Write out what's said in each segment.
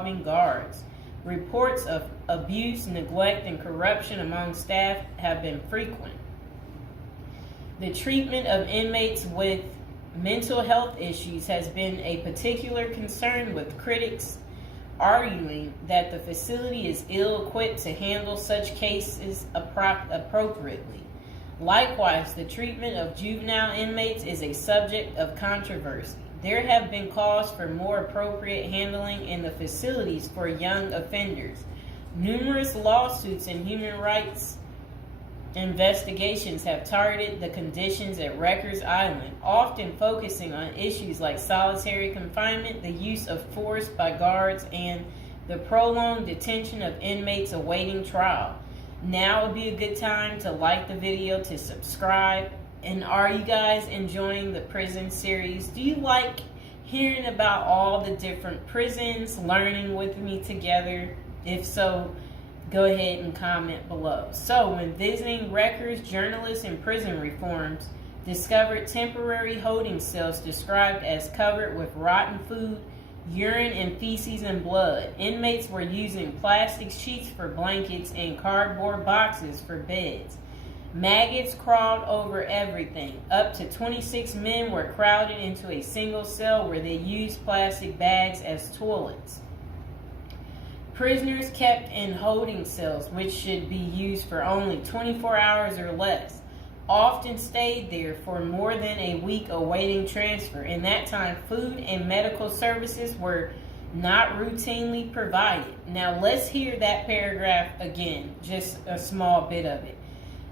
involving guards. Reports of abuse, neglect, and corruption among staff have been frequent. The treatment of inmates with mental health issues has been a particular concern, with critics arguing that the facility is ill-equipped to handle such cases appropriately. Likewise, the treatment of juvenile inmates is a subject of controversy. There have been calls for more appropriate handling in the facilities for young offenders. Numerous lawsuits and human rights investigations have targeted the conditions at Rikers Island, often focusing on issues like solitary confinement, the use of force by guards, and the prolonged detention of inmates awaiting trial. Now would be a good time to like the video, to subscribe. And are you guys enjoying the prison series? Do you like hearing about all the different prisons, learning with me together? If so, go ahead and comment below. So, when visiting Rikers, journalists and prison reforms discovered temporary holding cells described as covered with rotten food, urine and feces and blood. Inmates were using plastic sheets for blankets and cardboard boxes for beds. Maggots crawled over everything. Up to 26 men were crowded into a single cell where they used plastic bags as toilets. Prisoners kept in holding cells, which should be used for only 24 hours or less, often stayed there for more than a week awaiting transfer. In that time, food and medical services were not routinely provided. Now let's hear that paragraph again, just a small bit of it.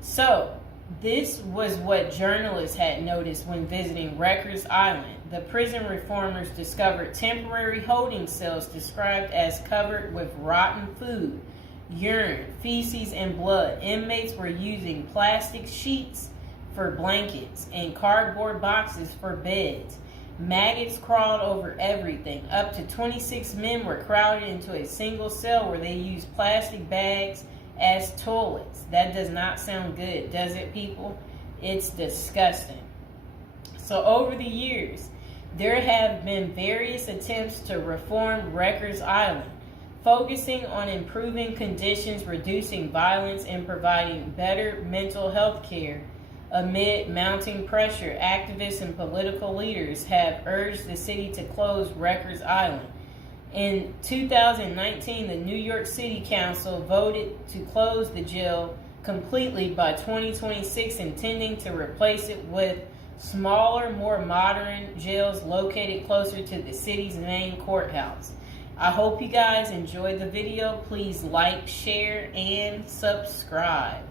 So, this was what journalists had noticed when visiting Rikers Island. The prison reformers discovered temporary holding cells described as covered with rotten food, urine, feces, and blood. Inmates were using plastic sheets for blankets and cardboard boxes for beds. Maggots crawled over everything. Up to 26 men were crowded into a single cell where they used plastic bags as toilets. That does not sound good, does it, people? It's disgusting. So over the years, there have been various attempts to reform Rikers Island, focusing on improving conditions, reducing violence, and providing better mental health care. Amid mounting pressure, activists and political leaders have urged the city to close Rikers Island. In 2019, the New York City Council voted to close the jail completely by 2026, intending to replace it with smaller, more modern jails located closer to the city's main courthouse. I hope you guys enjoyed the video. Please like, share, and subscribe.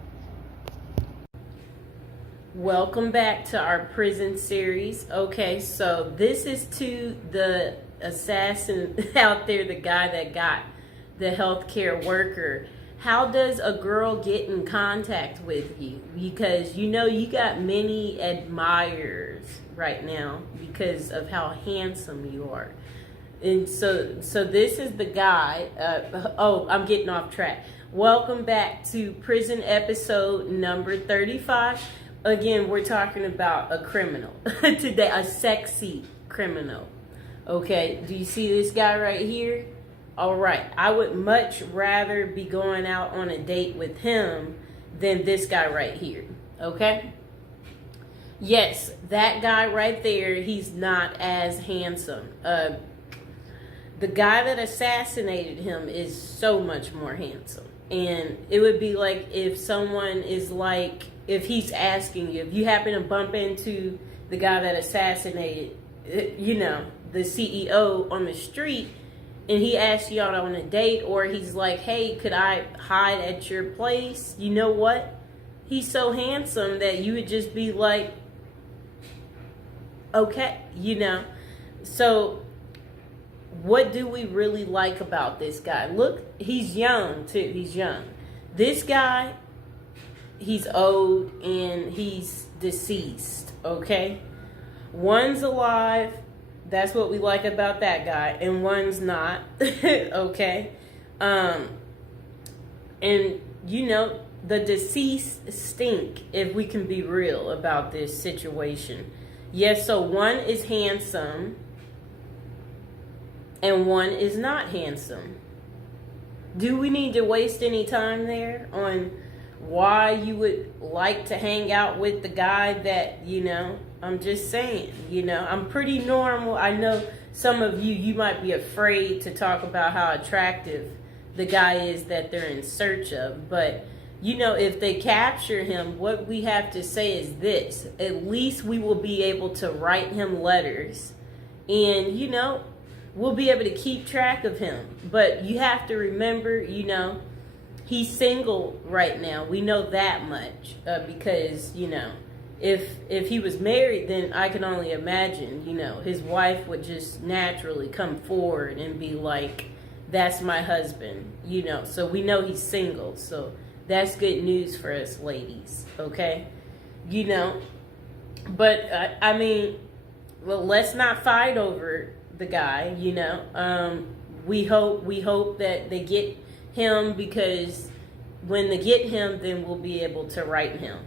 Welcome back to our prison series. Okay, so this is to the assassin out there, the guy that got the healthcare worker. How does a girl get in contact with you? Because you know you got many admirers right now because of how handsome you are. And so this is the guy. I'm getting off track. Welcome back to prison episode number 35. Again, we're talking about a criminal today, a sexy criminal. Okay, do you see this guy right here? All right, I would much rather be going out on a date with him than this guy right here, okay? Yes, that guy right there, he's not as handsome. The guy that assassinated him is so much more handsome. And it would be like if someone is like, if he's asking you, if you happen to bump into the guy that assassinated, the CEO on the street, and he asks you out on a date, or he's like, hey, could I hide at your place? You know what? He's so handsome that you would just be like, okay, So what do we really like about this guy? Look, he's young too. He's young. This guy, he's old and he's deceased, okay? One's alive. That's what we like about that guy. And one's not, okay? And, the deceased stink, if we can be real about this situation. Yes, so one is handsome. and one is not handsome. Do we need to waste any time there on why you would like to hang out with the guy that, I'm just saying, I'm pretty normal. I know some of you might be afraid to talk about how attractive the guy is that they're in search of. But, if they capture him, what we have to say is this. At least we will be able to write him letters. And, we'll be able to keep track of him. But you have to remember, he's single right now. We know that much. Because, if he was married, then I can only imagine, his wife would just naturally come forward and be like, that's my husband, So we know he's single. So that's good news for us ladies, okay? But, well, let's not fight over the guy, we hope that they get him, because when they get him, then we'll be able to write him,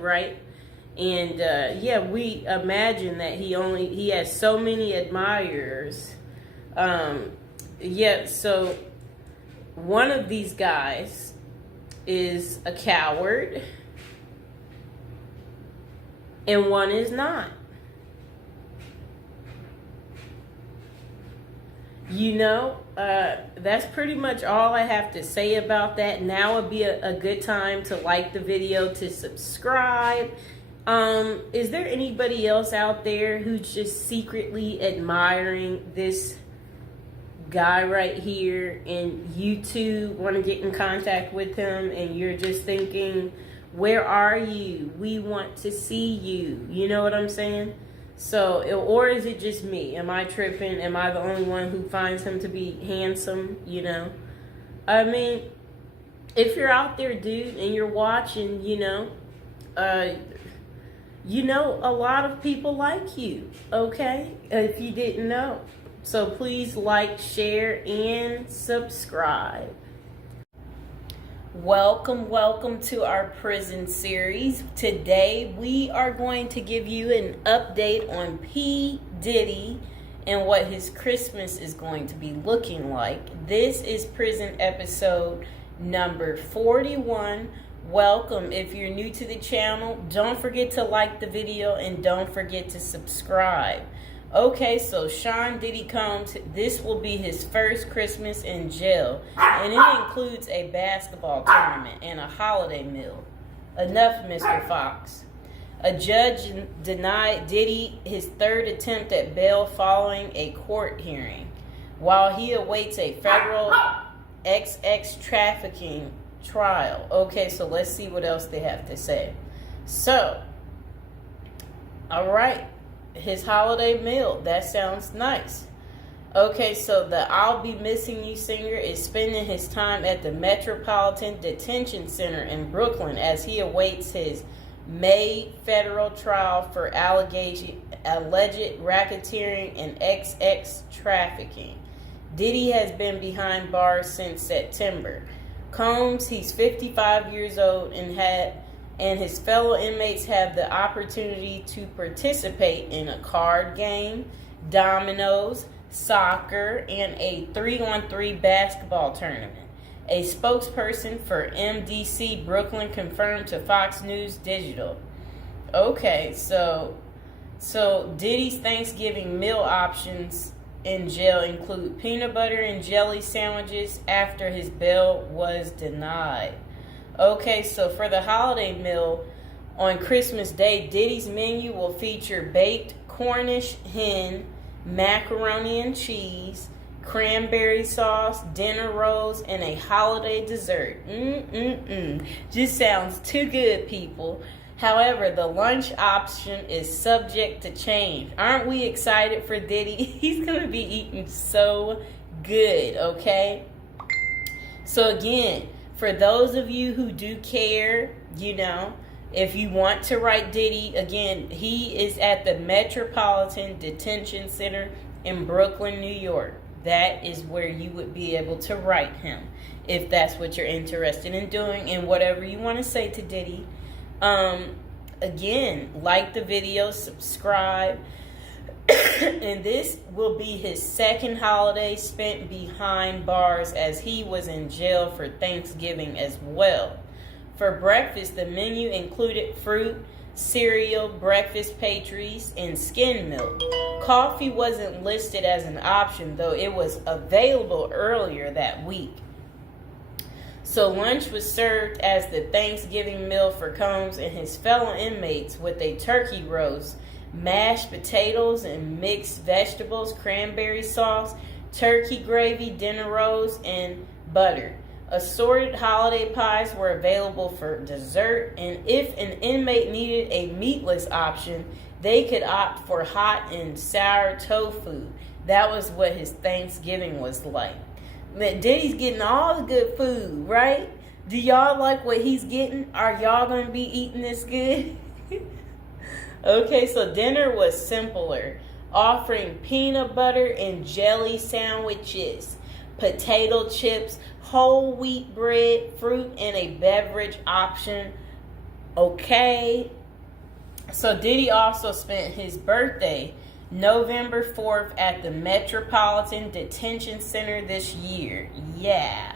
right? And we imagine that he has so many admirers. So one of these guys is a coward, and one is not. That's pretty much all I have to say about that. Now would be a good time to like the video, to subscribe. Is there anybody else out there who's just secretly admiring this guy right here, and you too want to get in contact with him, and you're just thinking, where are you? We want to see you. You know what I'm saying? So, or is it just me? Am I tripping? Am I the only one who finds him to be handsome? If you're out there, dude, and you're watching, a lot of people like you, okay? If you didn't know. So please like, share, and subscribe. Welcome to our prison series. Today we are going to give you an update on P. Diddy and what his Christmas is going to be looking like. This is prison episode number 41. Welcome. If you're new to the channel, don't forget to like the video and don't forget to subscribe. Okay, so Sean Diddy Combs, this will be his first Christmas in jail, and it includes a basketball tournament and a holiday meal. Enough, Mr. Fox. A judge denied Diddy his third attempt at bail following a court hearing, while he awaits a federal XX trafficking trial. Okay, so let's see what else they have to say. So, all right. His holiday meal, that sounds nice. Okay, so the I'll Be Missing You singer is spending his time at the Metropolitan Detention Center in Brooklyn as he awaits his May federal trial for alleged racketeering and XX trafficking. Diddy has been behind bars since September. Combs, he's 55 years old and his fellow inmates have the opportunity to participate in a card game, dominoes, soccer, and a 3-on-3 basketball tournament. A spokesperson for MDC Brooklyn confirmed to Fox News Digital. Okay, so Diddy's Thanksgiving meal options in jail include peanut butter and jelly sandwiches after his bail was denied. Okay, so for the holiday meal on Christmas Day, Diddy's menu will feature baked Cornish hen, macaroni and cheese, cranberry sauce, dinner rolls, and a holiday dessert. Just sounds too good, people. However, the lunch option is subject to change. Aren't we excited for Diddy? He's going to be eating so good, okay? So again, for those of you who do care, if you want to write Diddy, again, he is at the Metropolitan Detention Center in Brooklyn, New York. That is where you would be able to write him if that's what you're interested in doing, and whatever you want to say to Diddy. Again, like the video, subscribe. And this will be his second holiday spent behind bars, as he was in jail for Thanksgiving as well. For breakfast, the menu included fruit, cereal, breakfast pastries, and skim milk. Coffee wasn't listed as an option, though it was available earlier that week. So lunch was served as the Thanksgiving meal for Combs and his fellow inmates, with a turkey roast, mashed potatoes and mixed vegetables, cranberry sauce, turkey gravy, dinner rolls, and butter. Assorted holiday pies were available for dessert, and if an inmate needed a meatless option, they could opt for hot and sour tofu. That was what his Thanksgiving was like. Diddy's getting all the good food, right? Do y'all like what he's getting? Are y'all going to be eating this good? Okay, so dinner was simpler, offering peanut butter and jelly sandwiches, potato chips, whole wheat bread, fruit, and a beverage option. Okay. So Diddy also spent his birthday November 4th at the Metropolitan Detention Center this year. Yeah.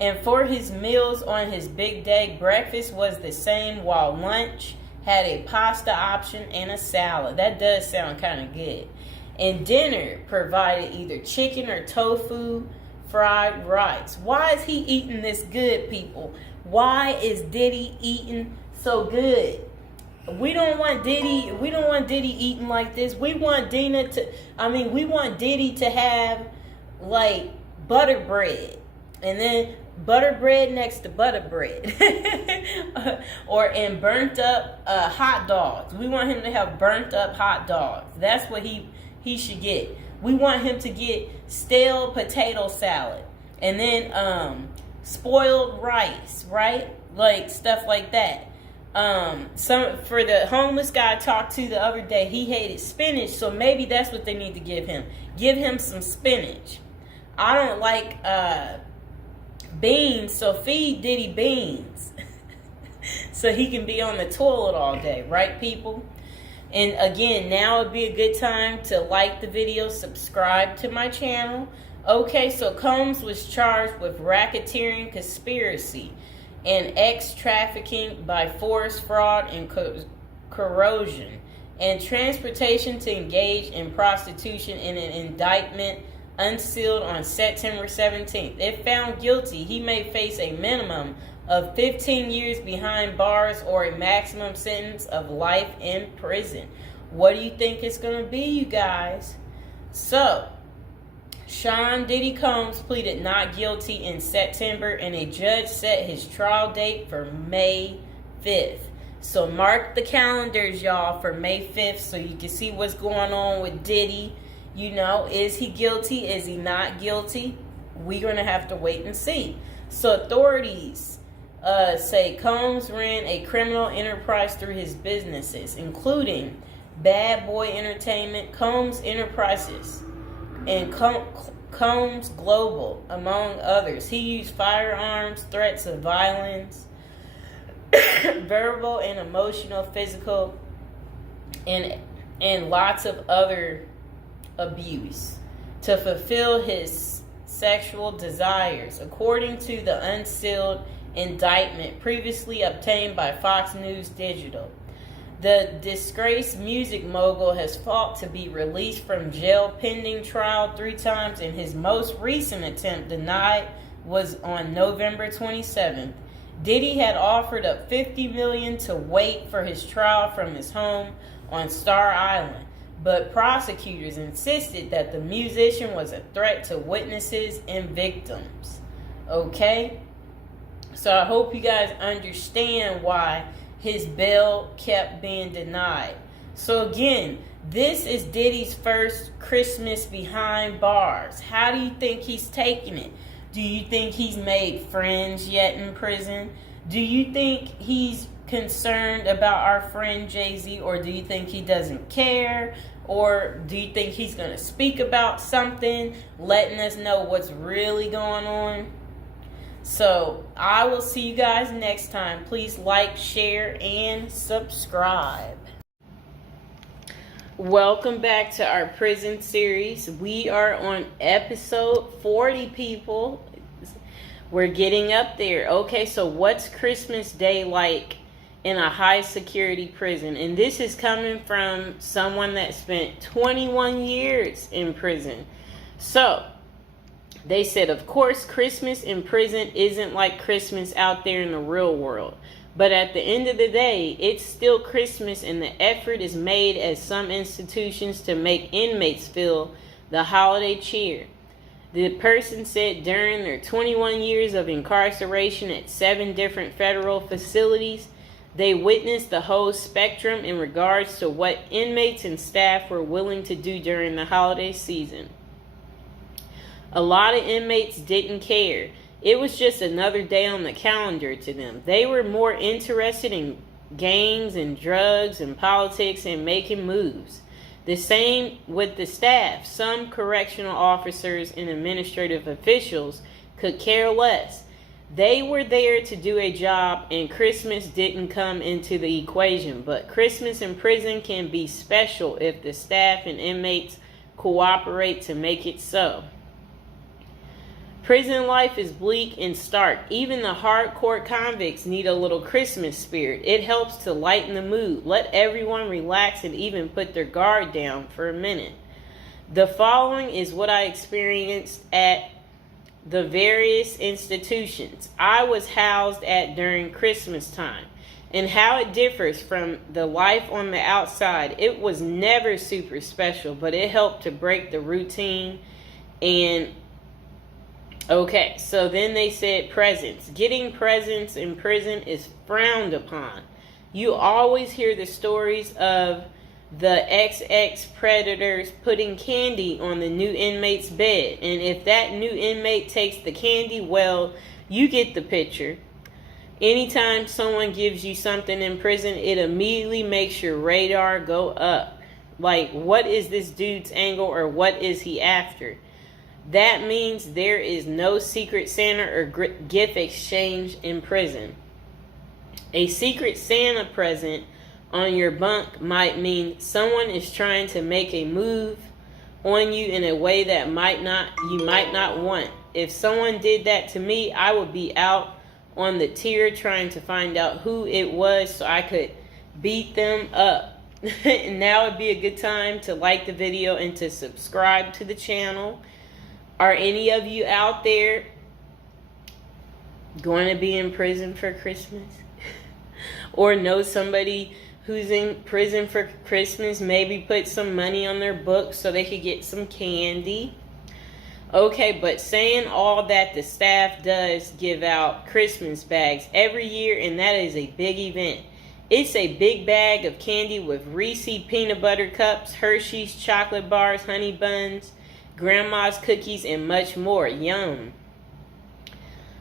And for his meals on his big day, breakfast was the same, while lunch had a pasta option and a salad. That does sound kind of good. And dinner provided either chicken or tofu, fried rice. Why is he eating this good, people? Why is Diddy eating so good? We don't want Diddy eating like this. We want Diddy to have like butter bread, and then butter bread next to butter bread, and burnt up hot dogs. We want him to have burnt up hot dogs. That's what he should get. We want him to get stale potato salad, and then spoiled rice, right? Like stuff like that. For the homeless guy I talked to the other day, he hated spinach, so maybe that's what they need to give him. Give him some spinach. I don't like beans, so feed Diddy beans. So he can be on the toilet all day, right, people? And again, now would be a good time to like the video, subscribe to my channel. Okay, so Combs was charged with racketeering, conspiracy, and trafficking by force, fraud, and corrosion, and transportation to engage in prostitution in an indictment unsealed on September 17th. If found guilty, he may face a minimum of 15 years behind bars or a maximum sentence of life in prison. What do you think it's going to be, you guys? So, Sean Diddy Combs pleaded not guilty in September, and a judge set his trial date for May 5th. So mark the calendars, y'all, for May 5th so you can see what's going on with Diddy. You know, is he guilty? Is he not guilty? We're going to have to wait and see. So authorities say Combs ran a criminal enterprise through his businesses, including Bad Boy Entertainment, Combs Enterprises, and Combs Global, among others. He used firearms, threats of violence, verbal and emotional, physical, and lots of other abuse to fulfill his sexual desires, according to the unsealed indictment previously obtained by Fox News Digital. The disgraced music mogul has fought to be released from jail pending trial 3 times, and his most recent attempt, denied, was on November 27th. Diddy had offered up $50 million to wait for his trial from his home on Star Island, but prosecutors insisted that the musician was a threat to witnesses and victims. Okay? So I hope you guys understand why his bail kept being denied. So again, this is Diddy's first Christmas behind bars. How do you think he's taking it? Do you think he's made friends yet in prison? Do you think he's concerned about our friend Jay-Z, or do you think he doesn't care? Or do you think he's going to speak about something, letting us know what's really going on? So, I will see you guys next time. Please like, share, and subscribe. Welcome back to our prison series. We are on episode 40, people. We're getting up there. Okay, so what's Christmas Day like in a high security prison? And this is coming from someone that spent 21 years in prison. So, they said, of course, Christmas in prison isn't like Christmas out there in the real world. But at the end of the day, it's still Christmas, and the effort is made at some institutions to make inmates feel the holiday cheer. The person said during their 21 years of incarceration at 7 different federal facilities, they witnessed the whole spectrum in regards to what inmates and staff were willing to do during the holiday season. A lot of inmates didn't care. It was just another day on the calendar to them. They were more interested in gangs and drugs and politics and making moves. The same with the staff. Some correctional officers and administrative officials could care less. They were there to do a job, and Christmas didn't come into the equation. But Christmas in prison can be special if the staff and inmates cooperate to make it so. Prison life is bleak and stark. Even the hardcore convicts need a little Christmas spirit. It helps to lighten the mood, let everyone relax, and even put their guard down for a minute. The following is what I experienced at the various institutions I was housed at during Christmas time, and how it differs from the life on the outside. It was never super special, but it helped to break the routine. And okay, so then they said presents. Getting presents in prison is frowned upon. You always hear the stories of the XX predators putting candy on the new inmate's bed. And if that new inmate takes the candy, well, you get the picture. Anytime someone gives you something in prison, it immediately makes your radar go up. Like, what is this dude's angle, or what is he after? That means there is no secret Santa or gift exchange in prison. A secret Santa present on your bunk might mean someone is trying to make a move on you in a way that you might not want. If someone did that to me, I would be out on the tier trying to find out who it was so I could beat them up. And now would be a good time to like the video and to subscribe to the channel. Are any of you out there going to be in prison for Christmas? Or know somebody who's in prison for Christmas? Maybe put some money on their books so they could get some candy. Okay, but saying all that, the staff does give out Christmas bags every year, and that is a big event. It's a big bag of candy with Reese's peanut butter cups, Hershey's chocolate bars, honey buns, grandma's cookies, and much more. Yum.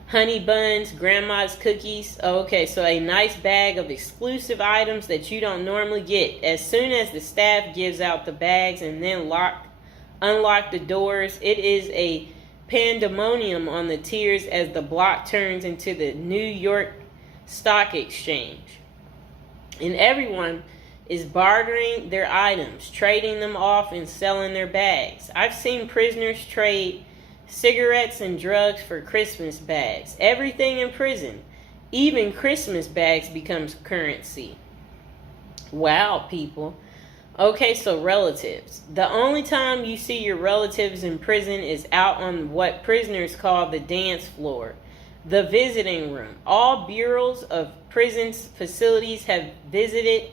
Honey buns, grandma's cookies. Okay, so a nice bag of exclusive items that you don't normally get. As soon as the staff gives out the bags and then unlock the doors, it is a pandemonium on the tiers as the block turns into the New York Stock Exchange. And everyone is bartering their items, trading them off and selling their bags. I've seen prisoners trade cigarettes and drugs for Christmas bags. Everything in prison, even Christmas bags, becomes currency. Wow, people. Okay, so relatives. The only time you see your relatives in prison is out on what prisoners call the dance floor, the visiting room. All bureaus of prisons facilities have visited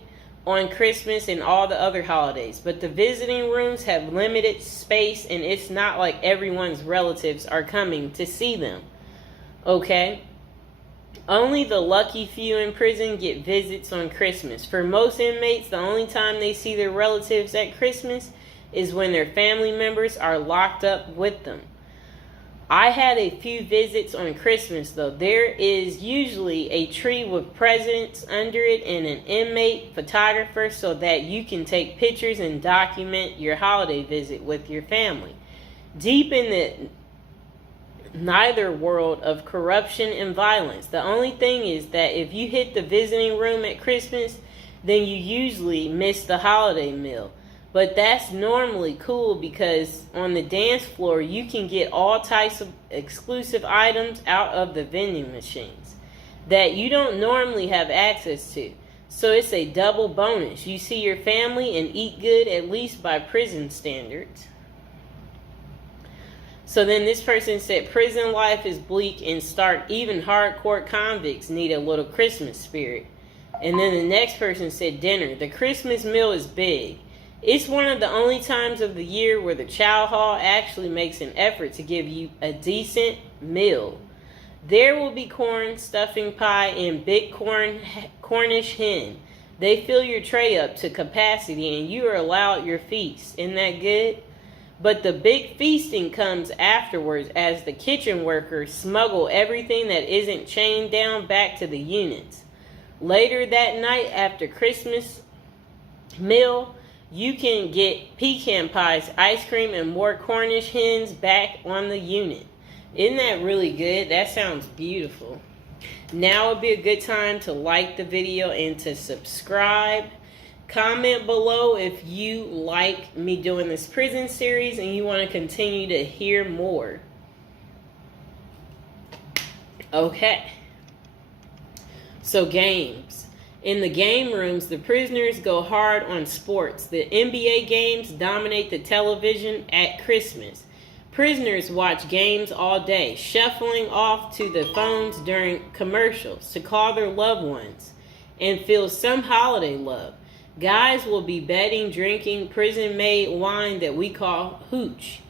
on Christmas and all the other holidays, but the visiting rooms have limited space, and it's not like everyone's relatives are coming to see them. Okay? Only the lucky few in prison get visits on Christmas. For most inmates, the only time they see their relatives at Christmas is when their family members are locked up with them. I had a few visits on Christmas, though. There is usually a tree with presents under it and an inmate photographer so that you can take pictures and document your holiday visit with your family. Deep in the neither world of corruption and violence, the only thing is that if you hit the visiting room at Christmas, then you usually miss the holiday meal. But that's normally cool because on the dance floor, you can get all types of exclusive items out of the vending machines that you don't normally have access to. So it's a double bonus. You see your family and eat good, at least by prison standards. So then this person said, prison life is bleak and stark. Even hardcore convicts need a little Christmas spirit. And then the next person said, dinner. The Christmas meal is big. It's one of the only times of the year where the chow hall actually makes an effort to give you a decent meal. There will be corn, stuffing pie, and big Cornish hen. They fill your tray up to capacity and you are allowed your feast. Isn't that good? But the big feasting comes afterwards as the kitchen workers smuggle everything that isn't chained down back to the units. Later that night after Christmas meal, you can get pecan pies, ice cream, and more Cornish hens back on the unit. Isn't that really good? That sounds beautiful. Now would be a good time to like the video and to subscribe. Comment below if you like me doing this prison series and you want to continue to hear more. Okay. So games. In the game rooms, the prisoners go hard on sports. The NBA games dominate the television at Christmas. Prisoners watch games all day, shuffling off to the phones during commercials to call their loved ones and feel some holiday love. Guys will be betting, drinking prison-made wine that we call hooch,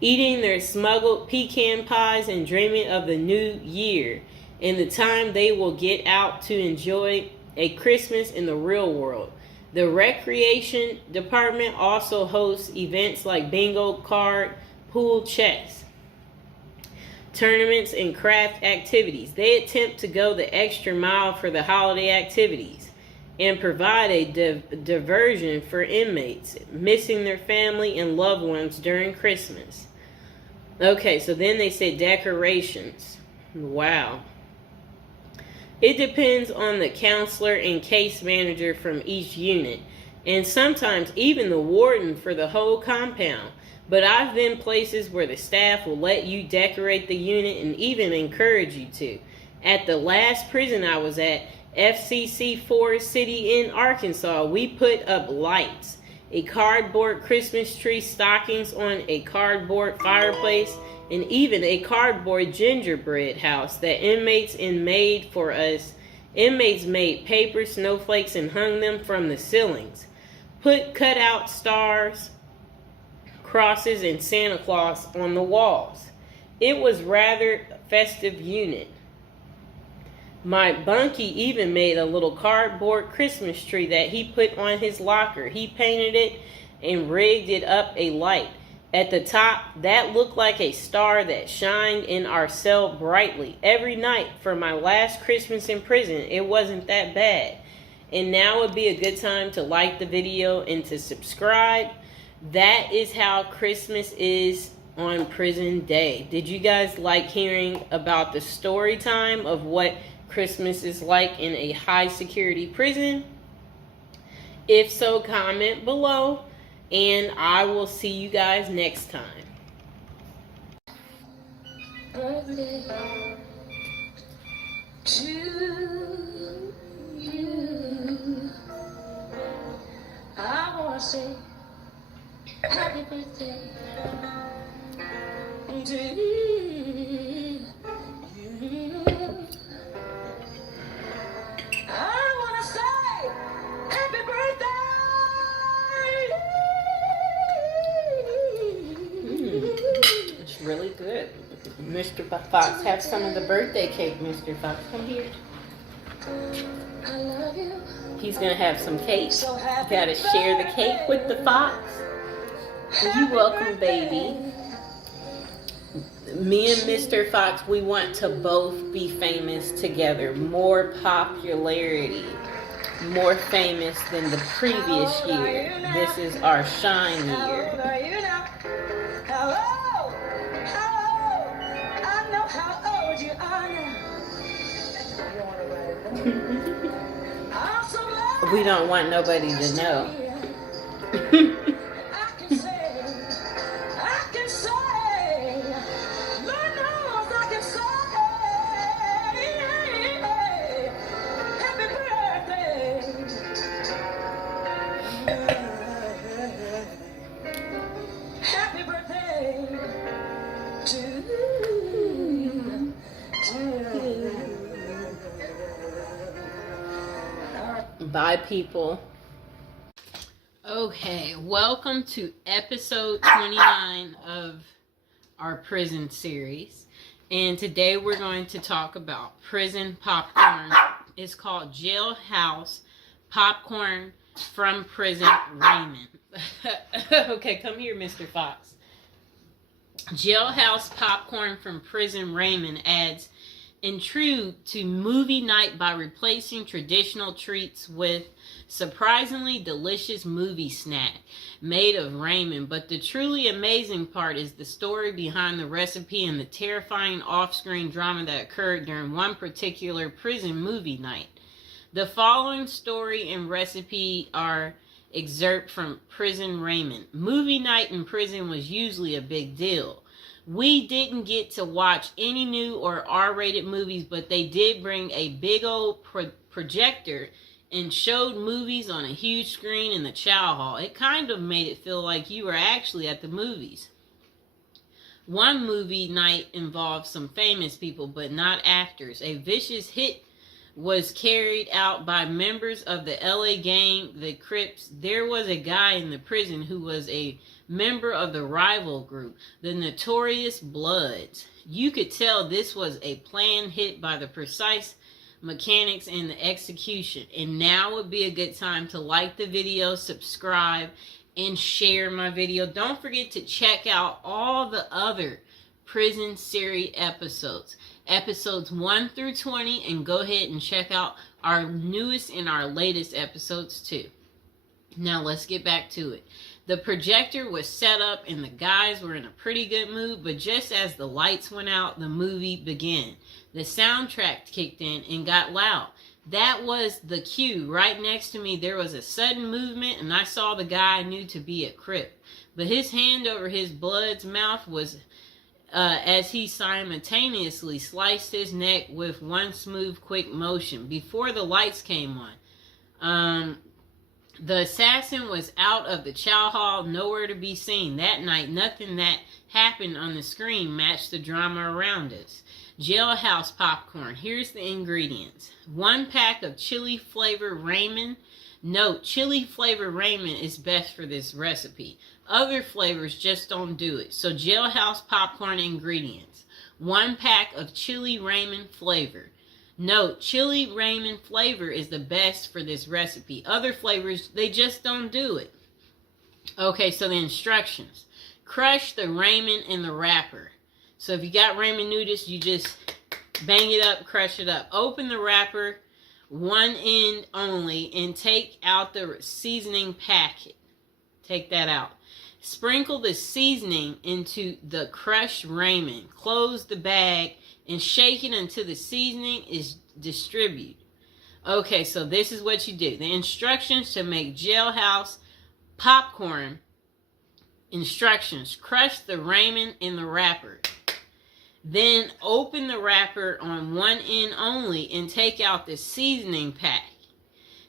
eating their smuggled pecan pies and dreaming of the new year and the time they will get out to enjoy a Christmas in the real world. The recreation department also hosts events like bingo card, pool, chess, tournaments, and craft activities. They attempt to go the extra mile for the holiday activities and provide a diversion for inmates missing their family and loved ones during Christmas. Okay, so then they said decorations. Wow. It depends on the counselor and case manager from each unit, and sometimes even the warden for the whole compound. But I've been places where the staff will let you decorate the unit and even encourage you to. At the last prison I was at, FCC Forest City in Arkansas, we put up lights, a cardboard Christmas tree, stockings on a cardboard fireplace, and even a cardboard gingerbread house that inmates made for us. Inmates made paper snowflakes and hung them from the ceilings. Put cutout stars, crosses, and Santa Claus on the walls. It was rather festive unit. My bunkie even made a little cardboard Christmas tree that he put on his locker. He painted it and rigged it up a light. At the top, that looked like a star that shined in our cell brightly. Every night for my last Christmas in prison, it wasn't that bad. And now would be a good time to like the video and to subscribe. That is how Christmas is on prison day. Did you guys like hearing about the story time of what Christmas is like in a high security prison? If so, comment below, and I will see you guys next time. Birthday to you. I want to say happy birthday to you. I want to say happy birthday. It's really good. Mr. Fox, have some of the birthday cake, Mr. Fox. Come here. I love you. He's going to have some cake. You got to share the cake with the fox. You're welcome, baby. Me and Mr. Fox, we want to both be famous together. More popularity. More famous than the previous year. This is our shine year. Hello? Hello? I know how old you are now. We don't want nobody to know. Bye, people. Okay, welcome to episode 29 of our prison series. And today we're going to talk about prison popcorn. It's called Jailhouse Popcorn from Prison Raymond. Okay, come here, Mr. Fox. Jailhouse Popcorn from Prison Raymond adds intrigue to movie night by replacing traditional treats with surprisingly delicious movie snack made of Raymond. But the truly amazing part is the story behind the recipe and the terrifying off-screen drama that occurred during one particular prison movie night. The following story and recipe are excerpt from Prison Raymond. Movie night in prison was usually a big deal. We didn't get to watch any new or R-rated movies, but they did bring a big old projector and showed movies on a huge screen in the chow hall. It kind of made it feel like you were actually at the movies. One movie night involved some famous people, but not actors. A vicious hit was carried out by members of the LA gang, the Crips. There was a guy in the prison who was a member of the rival group, the Notorious Bloods. You could tell this was a planned hit by the precise mechanics and the execution. And now would be a good time to like the video, subscribe, and share my video. Don't forget to check out all the other prison series episodes. Episodes 1 through 20, and go ahead and check out our newest and our latest episodes too. Now let's get back to it. The projector was set up and the guys were in a pretty good mood, but just as the lights went out, the movie began. The soundtrack kicked in and got loud. That was the cue. Right next to me, there was a sudden movement, and I saw the guy I knew to be a Crip. But his hand over his blood's mouth was as he simultaneously sliced his neck with one smooth, quick motion. Before the lights came on, the assassin was out of the chow hall, nowhere to be seen. That night, nothing that happened on the screen matched the drama around us. Jailhouse popcorn. Here's the ingredients. 1 pack of chili flavor Raymond. Note, chili flavor Raymond is best for this recipe. Other flavors just don't do it. So Jailhouse popcorn ingredients. 1 pack of chili Raymond flavor. Note, chili Raymond flavor is the best for this recipe. Other flavors, they just don't do it. Okay, so the instructions. Crush the Raymond in the wrapper. So if you got Raymond noodles, you just bang it up, crush it up. Open the wrapper, one end only, and take out the seasoning packet. Take that out. Sprinkle the seasoning into the crushed Raymond. Close the bag and shake it until the seasoning is distributed. Okay, so this is what you do. The instructions to make Jailhouse popcorn. Instructions. Crush the Raymond in the wrapper. Then open the wrapper on one end only and take out the seasoning pack.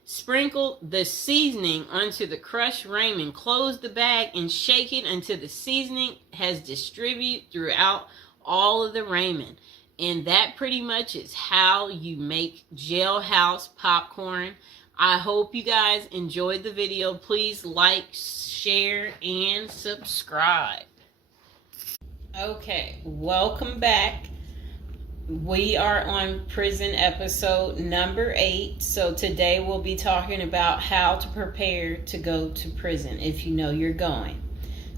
Sprinkle the seasoning onto the crushed Raymond. Close the bag and shake it until the seasoning has distributed throughout all of the Raymond. And that pretty much is how you make Jailhouse popcorn. I hope you guys enjoyed the video. Please like, share, and subscribe. Okay, welcome back. We are on prison episode number 8. So today we'll be talking about how to prepare to go to prison if you know you're going.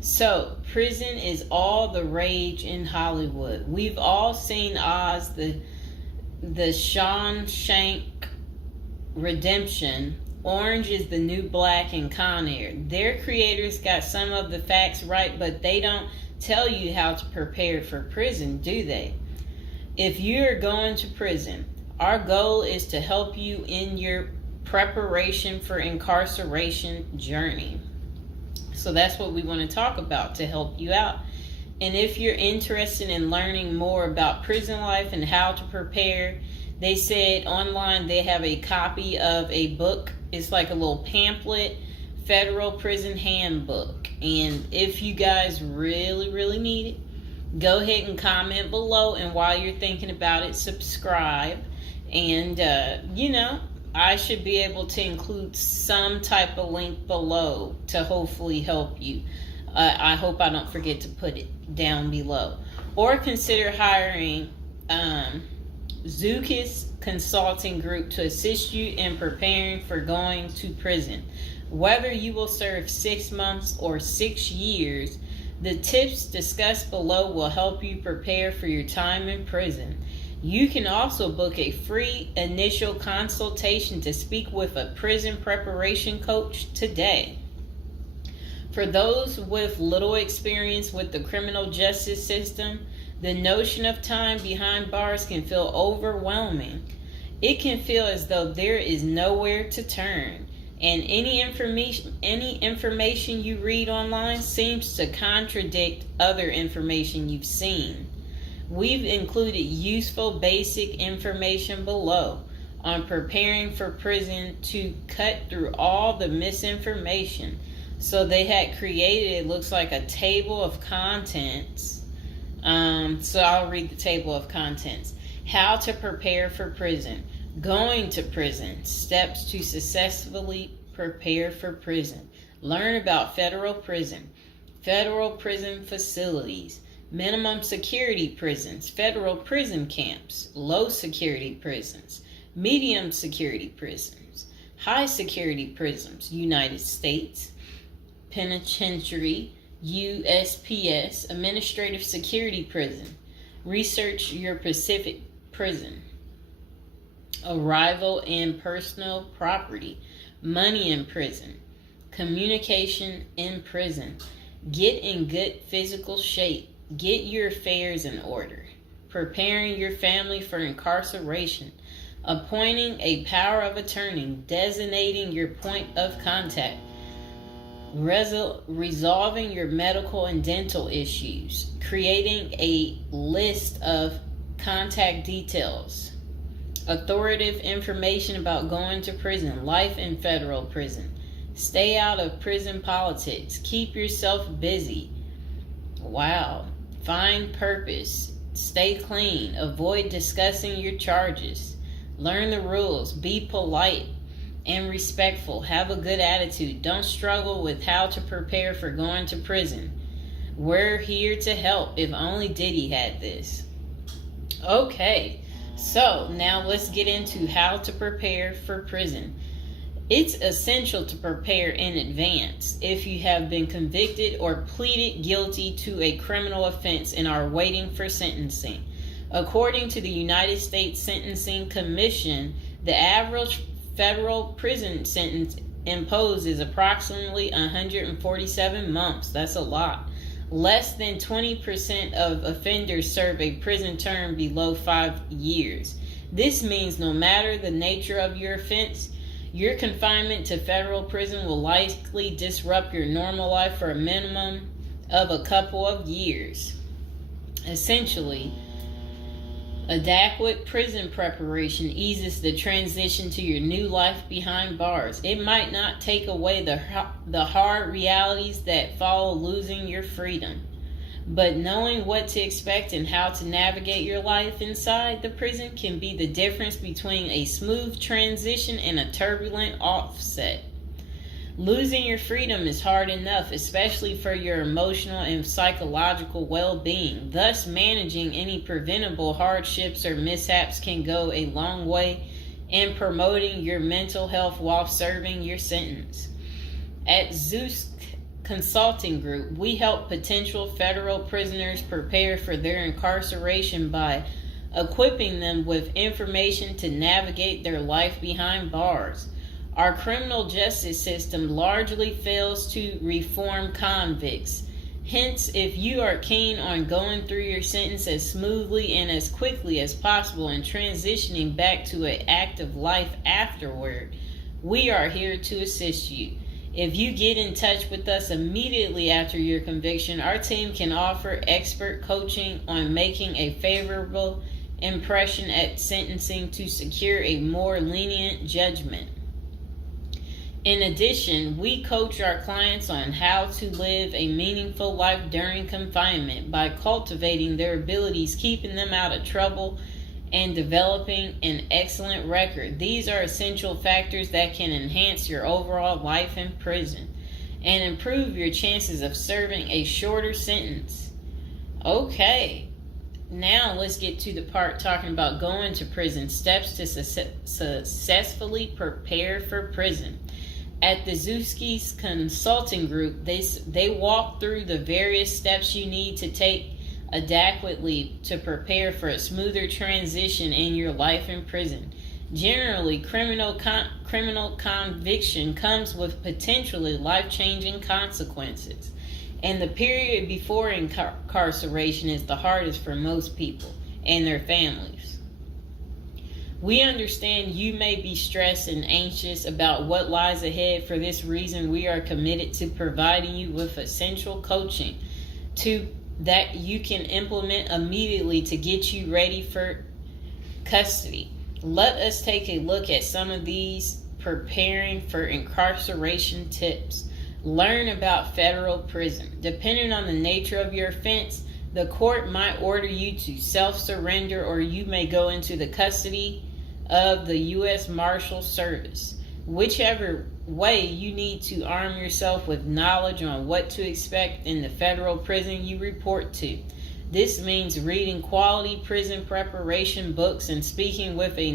So prison is all the rage in Hollywood. We've all seen Oz, the Shawshank Redemption. Orange is the New Black, and Con Air. Their creators got some of the facts right, but they don't tell you how to prepare for prison, do they? If you're going to prison, our goal is to help you in your preparation for incarceration journey. So that's what we want to talk about to help you out. And if you're interested in learning more about prison life and how to prepare, they said online they have a copy of a book. It's like a little pamphlet, Federal Prison Handbook. And if you guys really need it, go ahead and comment below. And while you're thinking about it, subscribe. And, I should be able to include some type of link below to hopefully help you. I hope I don't forget to put it down below. Or consider hiring Zukis Consulting Group to assist you in preparing for going to prison. Whether you will serve 6 months or 6 years, the tips discussed below will help you prepare for your time in prison. You can also book a free initial consultation to speak with a prison preparation coach today. For those with little experience with the criminal justice system, the notion of time behind bars can feel overwhelming. It can feel as though there is nowhere to turn, and any information you read online seems to contradict other information you've seen. We've included useful basic information below on preparing for prison to cut through all the misinformation. So they had created, it looks like a table of contents. So I'll read the table of contents. How to prepare for prison. Going to prison. Steps to successfully prepare for prison. Learn about federal prison. Federal prison facilities. Minimum security prisons. Federal prison camps. Low security prisons. Medium security prisons. High security prisons. United States Penitentiary. USPS, Administrative Security Prison. Research your Pacific Prison. Arrival and personal property. Money in prison. Communication in prison. Get in good physical shape. Get your affairs in order. Preparing your family for incarceration. Appointing a power of attorney. Designating your point of contact. Resolving your medical and dental issues, creating a list of contact details, authoritative information about going to prison, life in federal prison, stay out of prison politics, keep yourself busy, find purpose, stay clean, avoid discussing your charges, learn the rules, be polite and respectful. Have a good attitude. Don't struggle with how to prepare for going to prison. We're here to help. If only Diddy had this. Okay, so now let's get into how to prepare for prison. It's essential to prepare in advance if you have been convicted or pleaded guilty to a criminal offense and are waiting for sentencing. According to the United States Sentencing Commission, the average federal prison sentence imposed is approximately 147 months. That's a lot. Less than 20% of offenders serve a prison term below 5 years. This means no matter the nature of your offense, your confinement to federal prison will likely disrupt your normal life for a minimum of a couple of years. Essentially, adequate prison preparation eases the transition to your new life behind bars. It might not take away the hard realities that follow losing your freedom, but knowing what to expect and how to navigate your life inside the prison can be the difference between a smooth transition and a turbulent offset. Losing your freedom is hard enough, especially for your emotional and psychological well-being. Thus, managing any preventable hardships or mishaps can go a long way in promoting your mental health while serving your sentence. At Zeus Consulting Group, we help potential federal prisoners prepare for their incarceration by equipping them with information to navigate their life behind bars. Our criminal justice system largely fails to reform convicts. Hence, if you are keen on going through your sentence as smoothly and as quickly as possible and transitioning back to an active life afterward, we are here to assist you. If you get in touch with us immediately after your conviction, our team can offer expert coaching on making a favorable impression at sentencing to secure a more lenient judgment. In addition, we coach our clients on how to live a meaningful life during confinement by cultivating their abilities, keeping them out of trouble, and developing an excellent record. These are essential factors that can enhance your overall life in prison and improve your chances of serving a shorter sentence. Okay, now let's get to the part talking about going to prison, steps to successfully prepare for prison. At the Zuski's Consulting Group, they walk through the various steps you need to take adequately to prepare for a smoother transition in your life in prison. Generally, criminal conviction comes with potentially life-changing consequences, and the period before incarceration is the hardest for most people and their families. We understand you may be stressed and anxious about what lies ahead. For this reason, we are committed to providing you with essential coaching that you can implement immediately to get you ready for custody. Let us take a look at some of these preparing for incarceration tips. Learn about federal prison. Depending on the nature of your offense, the court might order you to self-surrender, or you may go into the custody of the U.S. Marshal Service. Whichever way, you need to arm yourself with knowledge on what to expect in the federal prison you report to. This means reading quality prison preparation books and speaking with a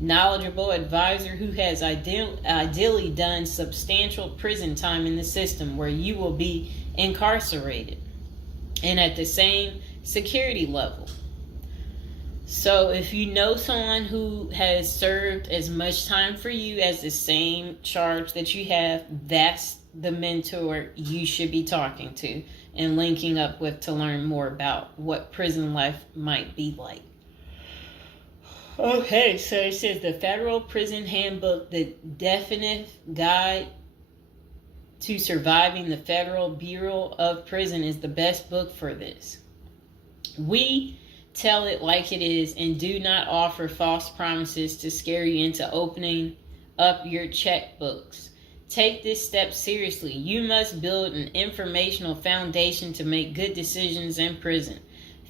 knowledgeable advisor who has ideally done substantial prison time in the system where you will be incarcerated and at the same security level. So if you know someone who has served as much time for you as the same charge that you have, that's the mentor you should be talking to and linking up with to learn more about what prison life might be like. Okay, so it says the Federal Prison Handbook, the definitive guide to surviving the Federal Bureau of Prison, is the best book for this. We tell it like it is and do not offer false promises to scare you into opening up your checkbooks. Take this step seriously. You must build an informational foundation to make good decisions in prison.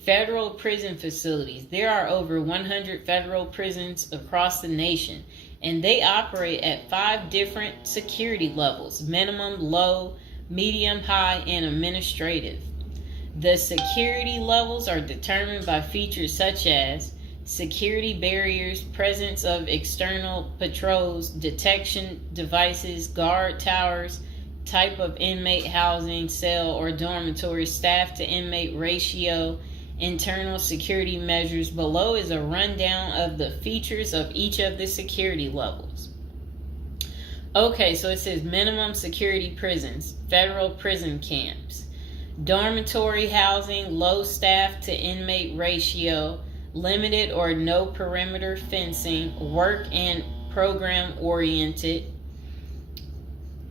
Federal prison facilities. There are over 100 federal prisons across the nation, and they operate at 5 different security levels: minimum, low, medium, high, and administrative. The security levels are determined by features such as security barriers, presence of external patrols, detection devices, guard towers, type of inmate housing, cell or dormitory, staff to inmate ratio, internal security measures. Below is a rundown of the features of each of the security levels. Okay, so it says minimum security prisons, federal prison camps. Dormitory housing, low staff to inmate ratio, limited or no perimeter fencing, work and program oriented.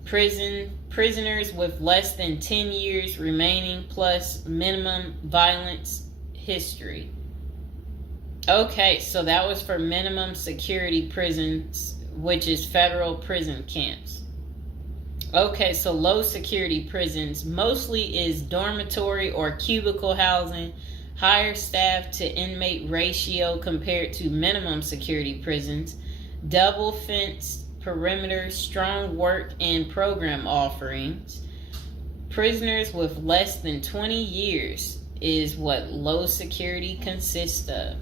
Prisoners with less than 10 years remaining plus minimum violence history. Okay, so that was for minimum security prisons, which is federal prison camps. Okay, so low security prisons mostly is dormitory or cubicle housing, higher staff to inmate ratio compared to minimum security prisons, double fenced perimeter, strong work and program offerings. Prisoners with less than 20 years is what low security consists of.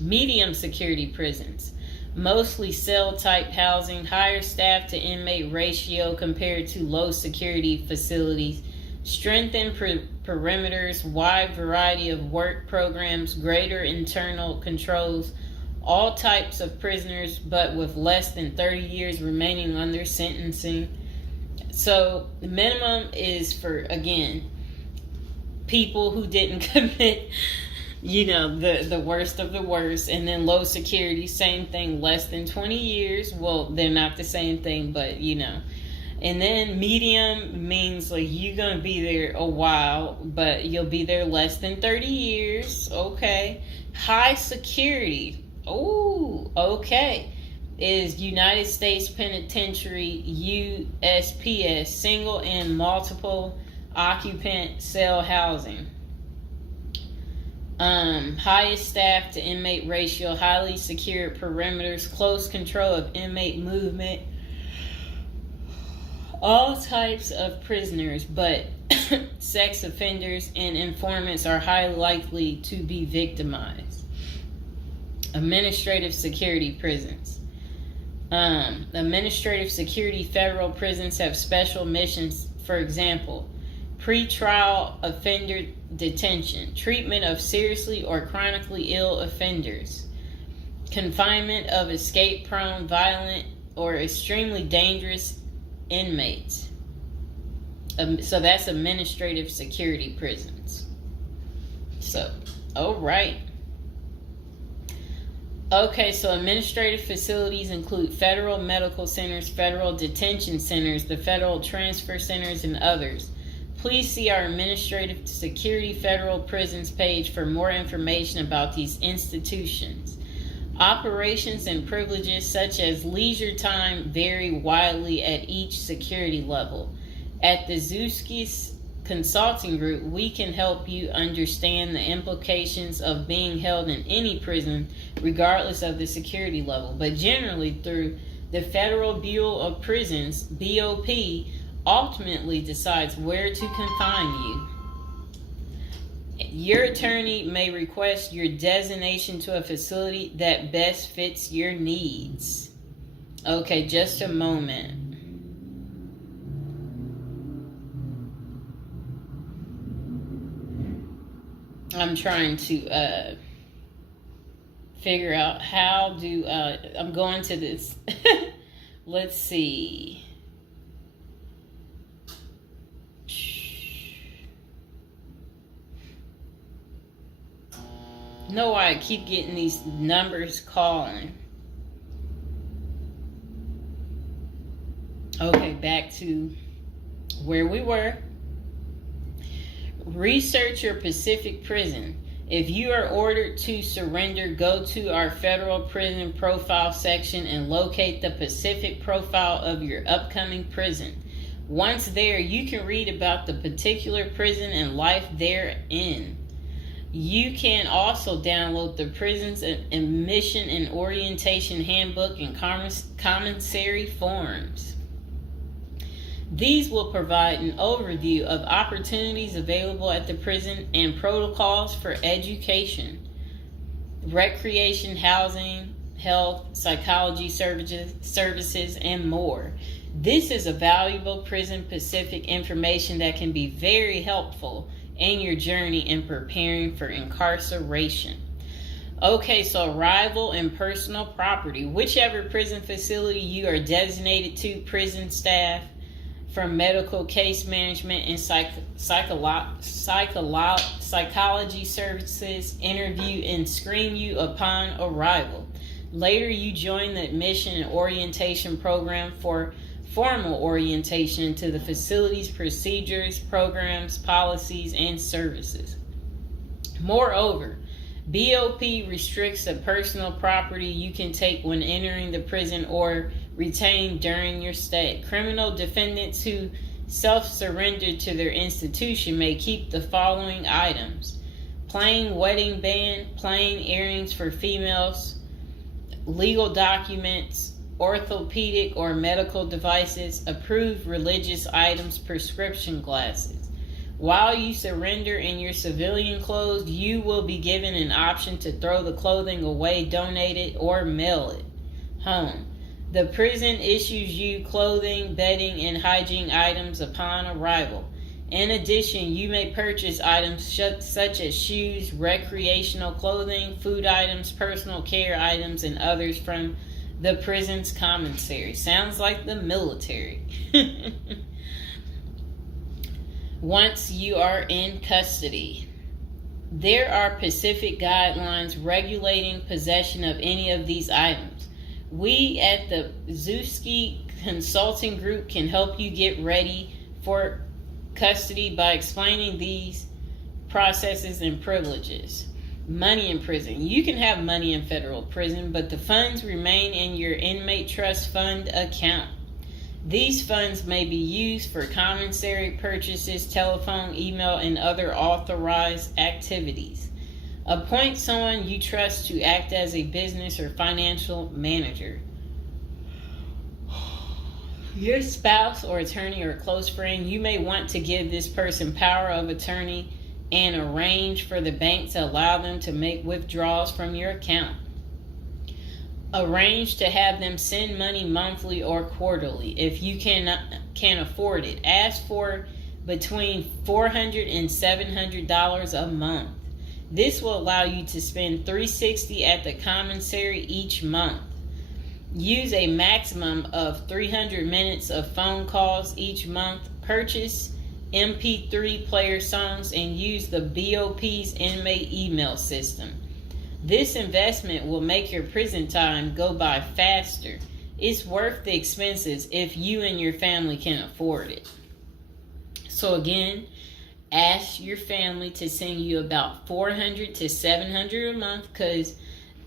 Medium security prisons, mostly cell type housing, higher staff to inmate ratio compared to low security facilities, strengthened perimeters, wide variety of work programs, greater internal controls, all types of prisoners but with less than 30 years remaining on their sentencing. So the minimum is for, again, people who didn't commit the worst of the worst. And then low security, same thing, less than 20 years. Well, they're not the same thing, but And then medium means like you're going to be there a while, but you'll be there less than 30 years. Okay. High security. Oh, okay. Is United States Penitentiary, USPS, single and multiple occupant cell housing. Highest staff to inmate ratio, highly secured perimeters, close control of inmate movement, all types of prisoners, but sex offenders and informants are highly likely to be victimized. Administrative security prisons. Administrative security federal prisons have special missions. For example, pre-trial offender detention, treatment of seriously or chronically ill offenders, confinement of escape-prone, violent, or extremely dangerous inmates. So that's administrative security prisons. So, all right. Okay, so administrative facilities include federal medical centers, federal detention centers, the federal transfer centers, and others. Please see our Administrative Security Federal Prisons page for more information about these institutions. Operations and privileges such as leisure time vary widely at each security level. At the Zuski Consulting Group, we can help you understand the implications of being held in any prison, regardless of the security level. But generally, through the Federal Bureau of Prisons, BOP, ultimately decides where to confine you. Your attorney may request your designation to a facility that best fits your needs. Okay, just a moment. I'm trying to figure out how do I'm going to this. Let's see. Know why I keep getting these numbers calling. Okay, back to where we were. Research your Pacific prison. If you are ordered to surrender, go to our federal prison profile section and locate the Pacific profile of your upcoming prison. Once there, you can read about the particular prison and life therein. You can also download the Prison's Admission and Orientation Handbook and commissary forms. These will provide an overview of opportunities available at the prison and protocols for education, recreation, housing, health, psychology services, and more. This is a valuable Prison Pacific information that can be very helpful in your journey in preparing for incarceration. Okay, so arrival and personal property. Whichever prison facility you are designated to, prison staff from medical case management and psychology services interview and screen you upon arrival. Later, you join the admission and orientation program for formal orientation into the facility's procedures, programs, policies, and services. Moreover, BOP restricts the personal property you can take when entering the prison or retain during your stay. Criminal defendants who self-surrender to their institution may keep the following items: plain wedding band, plain earrings for females, legal documents, orthopedic or medical devices, approved religious items, prescription glasses. While you surrender in your civilian clothes, you will be given an option to throw the clothing away, donate it, or mail it home. The prison issues you clothing, bedding, and hygiene items upon arrival. In addition, you may purchase items such as shoes, recreational clothing, food items, personal care items, and others from the prison's commissary. Sounds like the military. Once you are in custody, there are Pacific guidelines regulating possession of any of these items. We at the Zuski Consulting Group can help you get ready for custody by explaining these processes and privileges. Money in prison. You can have money in federal prison, but the funds remain in your inmate trust fund account. These funds may be used for commissary purchases, telephone, email, and other authorized activities. Appoint someone you trust to act as a business or financial manager. Your spouse or attorney or close friend, you may want to give this person power of attorney and arrange for the bank to allow them to make withdrawals from your account. Arrange to have them send money monthly or quarterly if you can afford it. Ask for between $400 and $700 a month. This will allow you to spend $360 at the commissary each month. Use a maximum of 300 minutes of phone calls each month. Purchase MP3 player songs and use the BOP's inmate email system. This investment will make your prison time go by faster. It's worth the expenses if you and your family can afford it. So again, ask your family to send you about $400 to $700 a month, because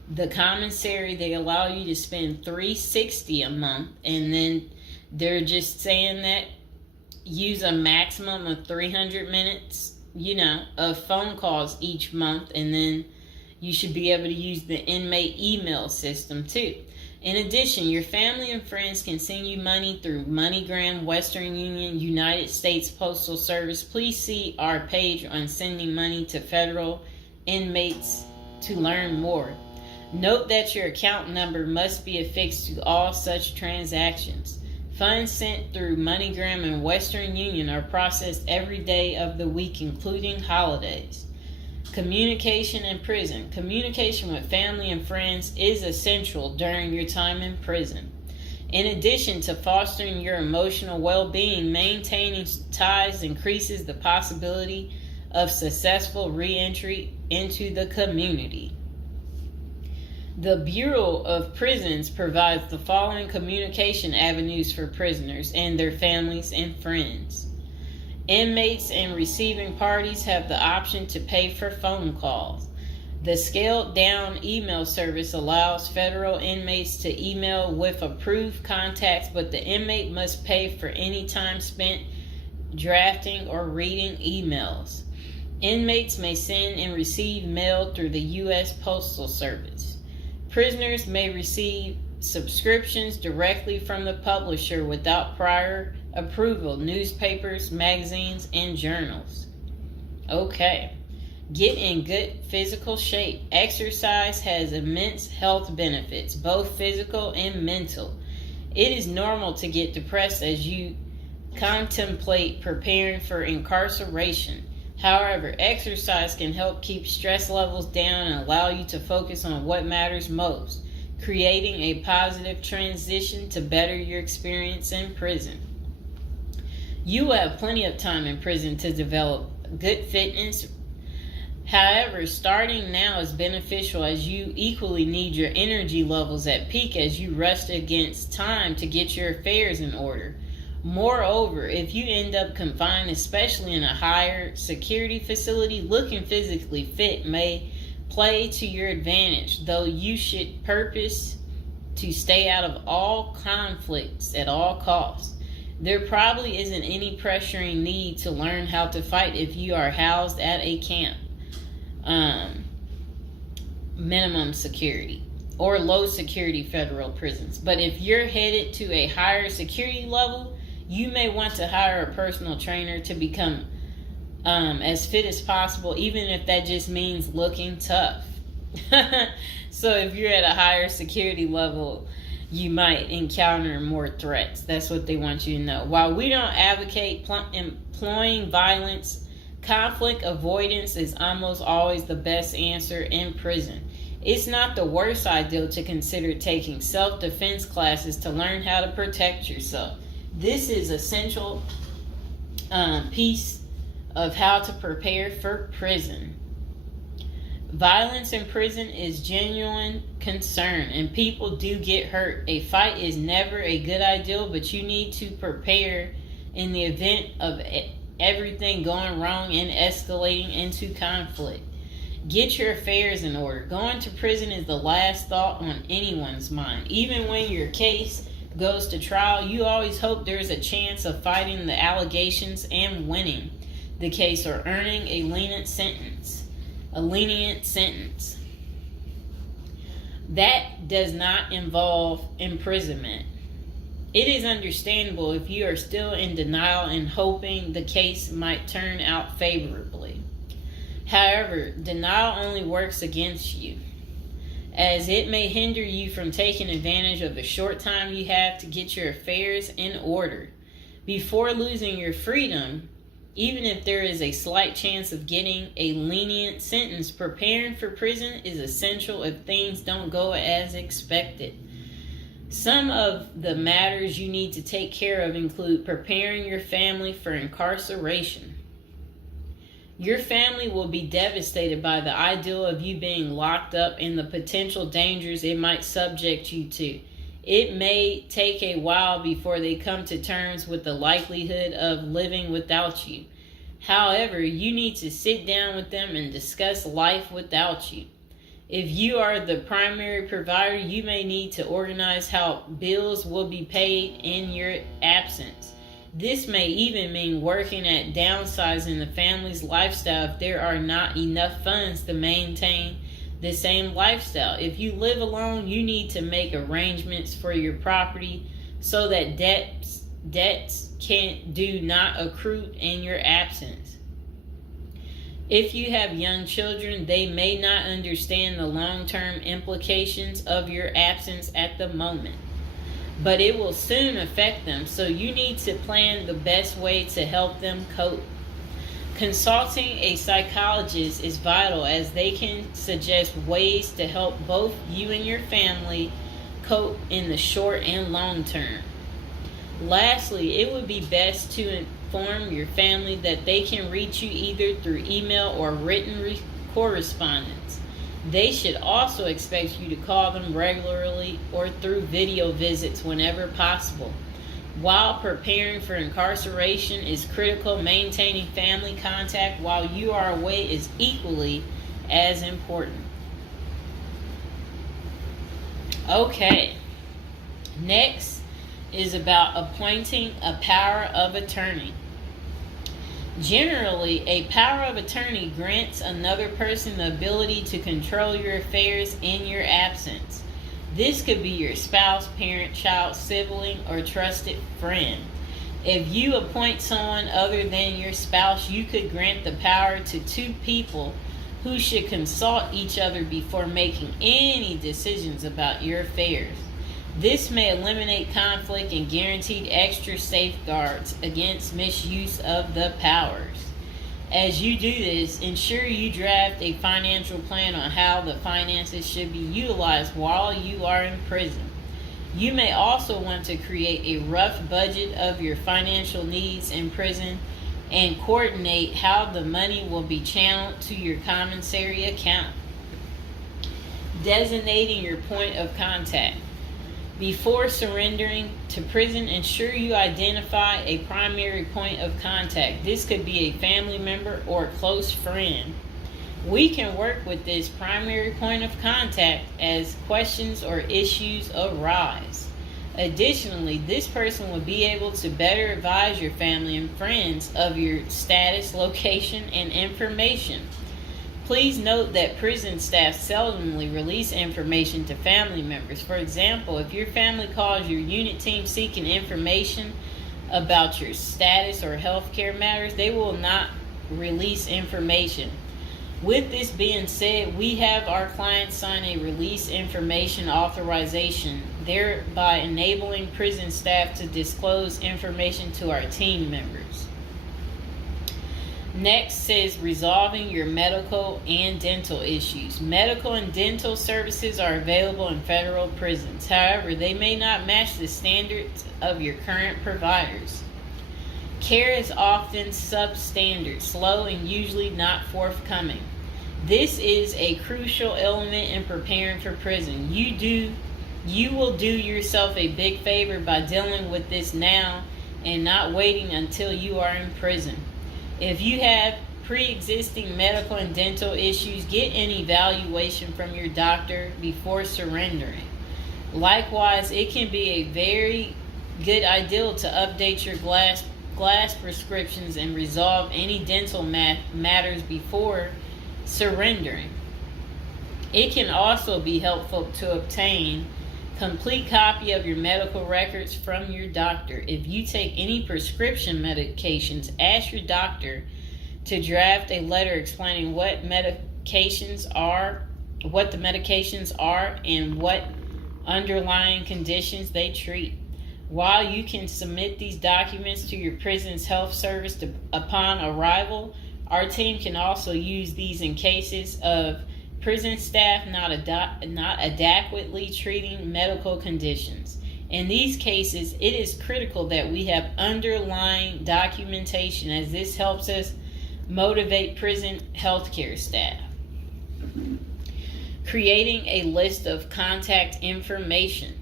the commissary, they allow you to spend $360 a month, and then they're just saying that use a maximum of 300 minutes, of phone calls each month, and then you should be able to use the inmate email system too. In addition, your family and friends can send you money through MoneyGram, Western Union, United States Postal Service. Please see our page on sending money to federal inmates to learn more. Note that your account number must be affixed to all such transactions. Funds sent through MoneyGram and Western Union are processed every day of the week, including holidays. Communication in prison. Communication with family and friends is essential during your time in prison. In addition to fostering your emotional well-being, maintaining ties increases the possibility of successful re-entry into the community. The Bureau of Prisons provides the following communication avenues for prisoners and their families and friends. Inmates and receiving parties have the option to pay for phone calls. The scaled-down email service allows federal inmates to email with approved contacts, but the inmate must pay for any time spent drafting or reading emails. Inmates may send and receive mail through the U.S. Postal Service. Prisoners may receive subscriptions directly from the publisher without prior approval, newspapers, magazines, and journals. Okay. Get in good physical shape. Exercise has immense health benefits, both physical and mental. It is normal to get depressed as you contemplate preparing for incarceration. However, exercise can help keep stress levels down and allow you to focus on what matters most, creating a positive transition to better your experience in prison. You will have plenty of time in prison to develop good fitness. However, starting now is beneficial as you equally need your energy levels at peak as you rush against time to get your affairs in order. Moreover, if you end up confined, especially in a higher security facility, looking physically fit may play to your advantage, though you should purpose to stay out of all conflicts at all costs. There probably isn't any pressuring need to learn how to fight if you are housed at a camp, minimum security, or low security federal prisons. But if you're headed to a higher security level, you may want to hire a personal trainer to become as fit as possible, even if that just means looking tough. So if you're at a higher security level, you might encounter more threats. That's what they want you to know. While we don't advocate employing violence, conflict avoidance is almost always the best answer in prison. It's not the worst idea to consider taking self-defense classes to learn how to protect yourself. This is essential piece of how to prepare for prison. Violence in prison is genuine concern, and people do get hurt. A fight is never a good idea, but you need to prepare in the event of everything going wrong and escalating into conflict. Get your affairs in order. Going to prison is the last thought on anyone's mind. Even when your case goes to trial, you always hope there's a chance of fighting the allegations and winning the case or earning a lenient sentence. a lenient sentence. That does not involve imprisonment. It is understandable if you are still in denial and hoping the case might turn out favorably. However, denial only works against you, as it may hinder you from taking advantage of the short time you have to get your affairs in order before losing your freedom. Even if there is a slight chance of getting a lenient sentence, preparing for prison is essential if things don't go as expected. Some of the matters you need to take care of include preparing your family for incarceration. Your family will be devastated by the idea of you being locked up and the potential dangers it might subject you to. It may take a while before they come to terms with the likelihood of living without you. However, you need to sit down with them and discuss life without you. If you are the primary provider, you may need to organize how bills will be paid in your absence. This may even mean working at downsizing the family's lifestyle if there are not enough funds to maintain the same lifestyle. If you live alone, you need to make arrangements for your property so that debts do not accrue in your absence. If you have young children, they may not understand the long-term implications of your absence at the moment, but it will soon affect them, so you need to plan the best way to help them cope. Consulting a psychologist is vital, as they can suggest ways to help both you and your family cope in the short and long term. Lastly, it would be best to inform your family that they can reach you either through email or written correspondence. They should also expect you to call them regularly or through video visits whenever possible. While preparing for incarceration is critical, maintaining family contact while you are away is equally as important. Okay, next is about appointing a power of attorney. Generally, a power of attorney grants another person the ability to control your affairs in your absence. This could be your spouse, parent, child, sibling, or trusted friend. If you appoint someone other than your spouse, you could grant the power to two people who should consult each other before making any decisions about your affairs. This may eliminate conflict and guarantee extra safeguards against misuse of the powers. As you do this, ensure you draft a financial plan on how the finances should be utilized while you are in prison. You may also want to create a rough budget of your financial needs in prison and coordinate how the money will be channeled to your commissary account. Designating your point of contact. Before surrendering to prison, ensure you identify a primary point of contact. This could be a family member or a close friend. We can work with this primary point of contact as questions or issues arise. Additionally, this person will be able to better advise your family and friends of your status, location, and information. Please note that prison staff seldomly release information to family members. For example, if your family calls your unit team seeking information about your status or healthcare matters, they will not release information. With this being said, we have our clients sign a release information authorization, thereby enabling prison staff to disclose information to our team members. Next says resolving your medical and dental issues. Medical and dental services are available in federal prisons. However, they may not match the standards of your current providers. Care is often substandard, slow, and usually not forthcoming. This is a crucial element in preparing for prison. You will do yourself a big favor by dealing with this now and not waiting until you are in prison. If you have pre-existing medical and dental issues, get an evaluation from your doctor before surrendering. Likewise, it can be a very good idea to update your glass prescriptions and resolve any dental matters before surrendering. It can also be helpful to obtain complete copy of your medical records from your doctor. If you take any prescription medications, ask your doctor to draft a letter explaining what the medications are, and what underlying conditions they treat. While you can submit these documents to your prison's health service upon arrival, our team can also use these in cases of prison staff not adequately treating medical conditions. In these cases, it is critical that we have underlying documentation, as this helps us motivate prison healthcare staff. Creating a list of contact information.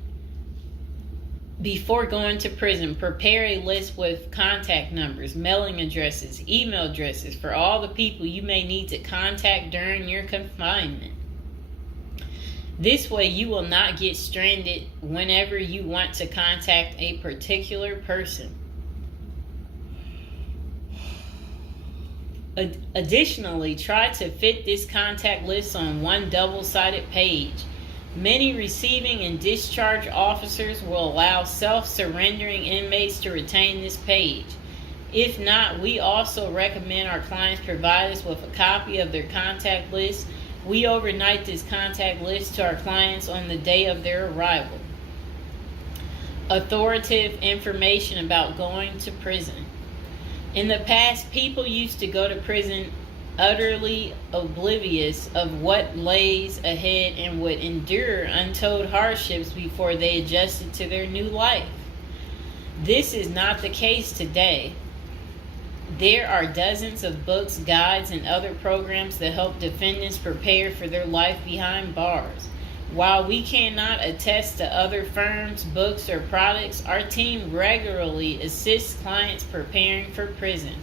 Before going to prison, prepare a list with contact numbers, mailing addresses, email addresses for all the people you may need to contact during your confinement. This way, you will not get stranded whenever you want to contact a particular person. Additionally, try to fit this contact list on one double-sided page. Many receiving and discharge officers will allow self-surrendering inmates to retain this page. If not, we also recommend our clients provide us with a copy of their contact list. We overnight this contact list to our clients on the day of their arrival. Authoritative information about going to prison. In the past, people used to go to prison utterly oblivious of what lays ahead and would endure untold hardships before they adjusted to their new life. This is not the case today. There are dozens of books, guides, and other programs that help defendants prepare for their life behind bars. While we cannot attest to other firms, books, or products, our team regularly assists clients preparing for prison.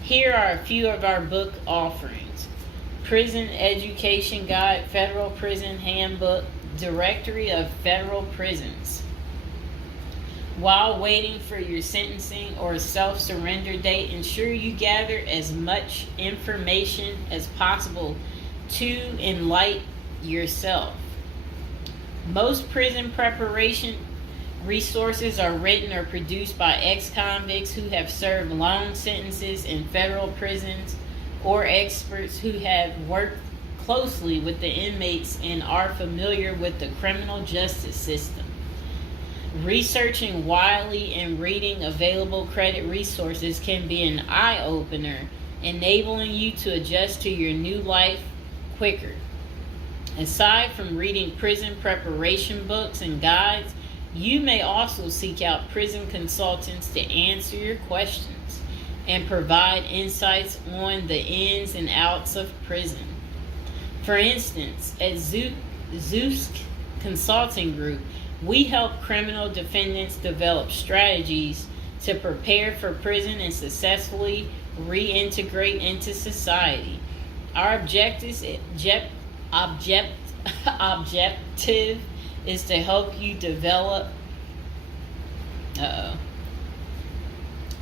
Here are a few of our book offerings: Prison Education Guide, Federal Prison Handbook, Directory of Federal Prisons. While waiting for your sentencing or self-surrender date, ensure you gather as much information as possible to enlighten yourself. Most prison preparation resources are written or produced by ex-convicts who have served long sentences in federal prisons, or experts who have worked closely with the inmates and are familiar with the criminal justice system. Researching widely and reading available credit resources can be an eye-opener, enabling you to adjust to your new life quicker. Aside from reading prison preparation books and guides, you may also seek out prison consultants to answer your questions and provide insights on the ins and outs of prison. For instance, at Zeus Consulting Group, we help criminal defendants develop strategies to prepare for prison and successfully reintegrate into society. Our objective is to help you develop an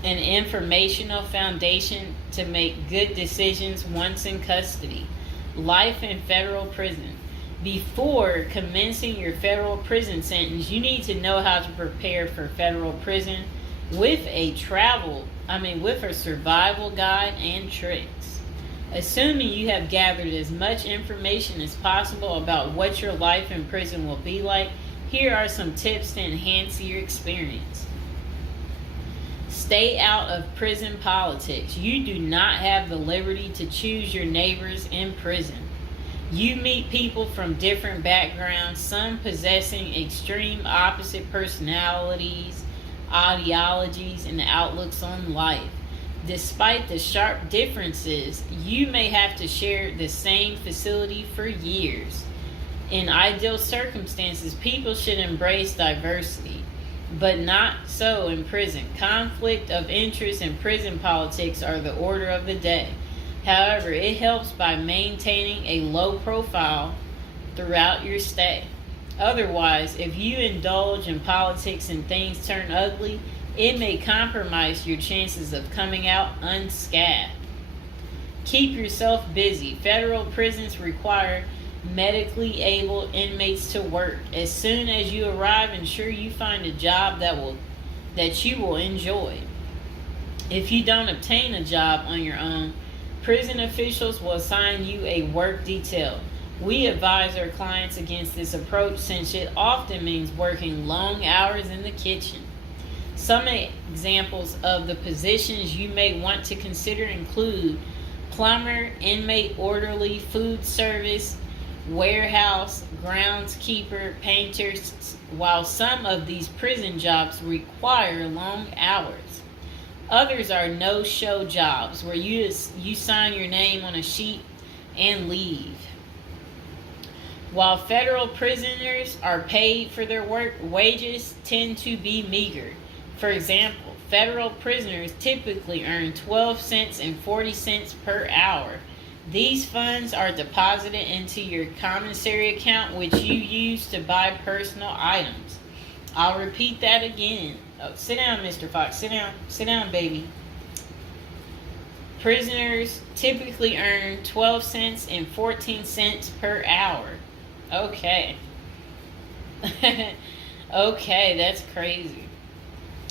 informational foundation to make good decisions once in custody. Life in federal prison. Before commencing your federal prison sentence, you need to know how to prepare for federal prison with a survival guide and tricks. Assuming you have gathered as much information as possible about what your life in prison will be like, here are some tips to enhance your experience. Stay out of prison politics. You do not have the liberty to choose your neighbors in prison. You meet people from different backgrounds, some possessing extreme opposite personalities, ideologies, and outlooks on life. Despite the sharp differences, you may have to share the same facility for years. In ideal circumstances, people should embrace diversity, but not so in prison. Conflict of interest and prison politics are the order of the day. However, it helps by maintaining a low profile throughout your stay. Otherwise, if you indulge in politics and things turn ugly, it may compromise your chances of coming out unscathed. Keep yourself busy. Federal prisons require medically able inmates to work. As soon as you arrive, ensure you find a job that you will enjoy. If you don't obtain a job on your own, prison officials will assign you a work detail. We advise our clients against this approach since it often means working long hours in the kitchen. Some examples of the positions you may want to consider include plumber, inmate orderly, food service, warehouse, groundskeeper, painters, while some of these prison jobs require long hours. Others are no-show jobs where you sign your name on a sheet and leave. While federal prisoners are paid for their work, wages tend to be meager. For example, federal prisoners typically earn 12 cents and 40 cents per hour. These funds are deposited into your commissary account, which you use to buy personal items. I'll repeat that again. Oh, sit down, Mr. Fox. Sit down. Sit down, baby. Prisoners typically earn 12 cents and 14 cents per hour. Okay. Okay, that's crazy.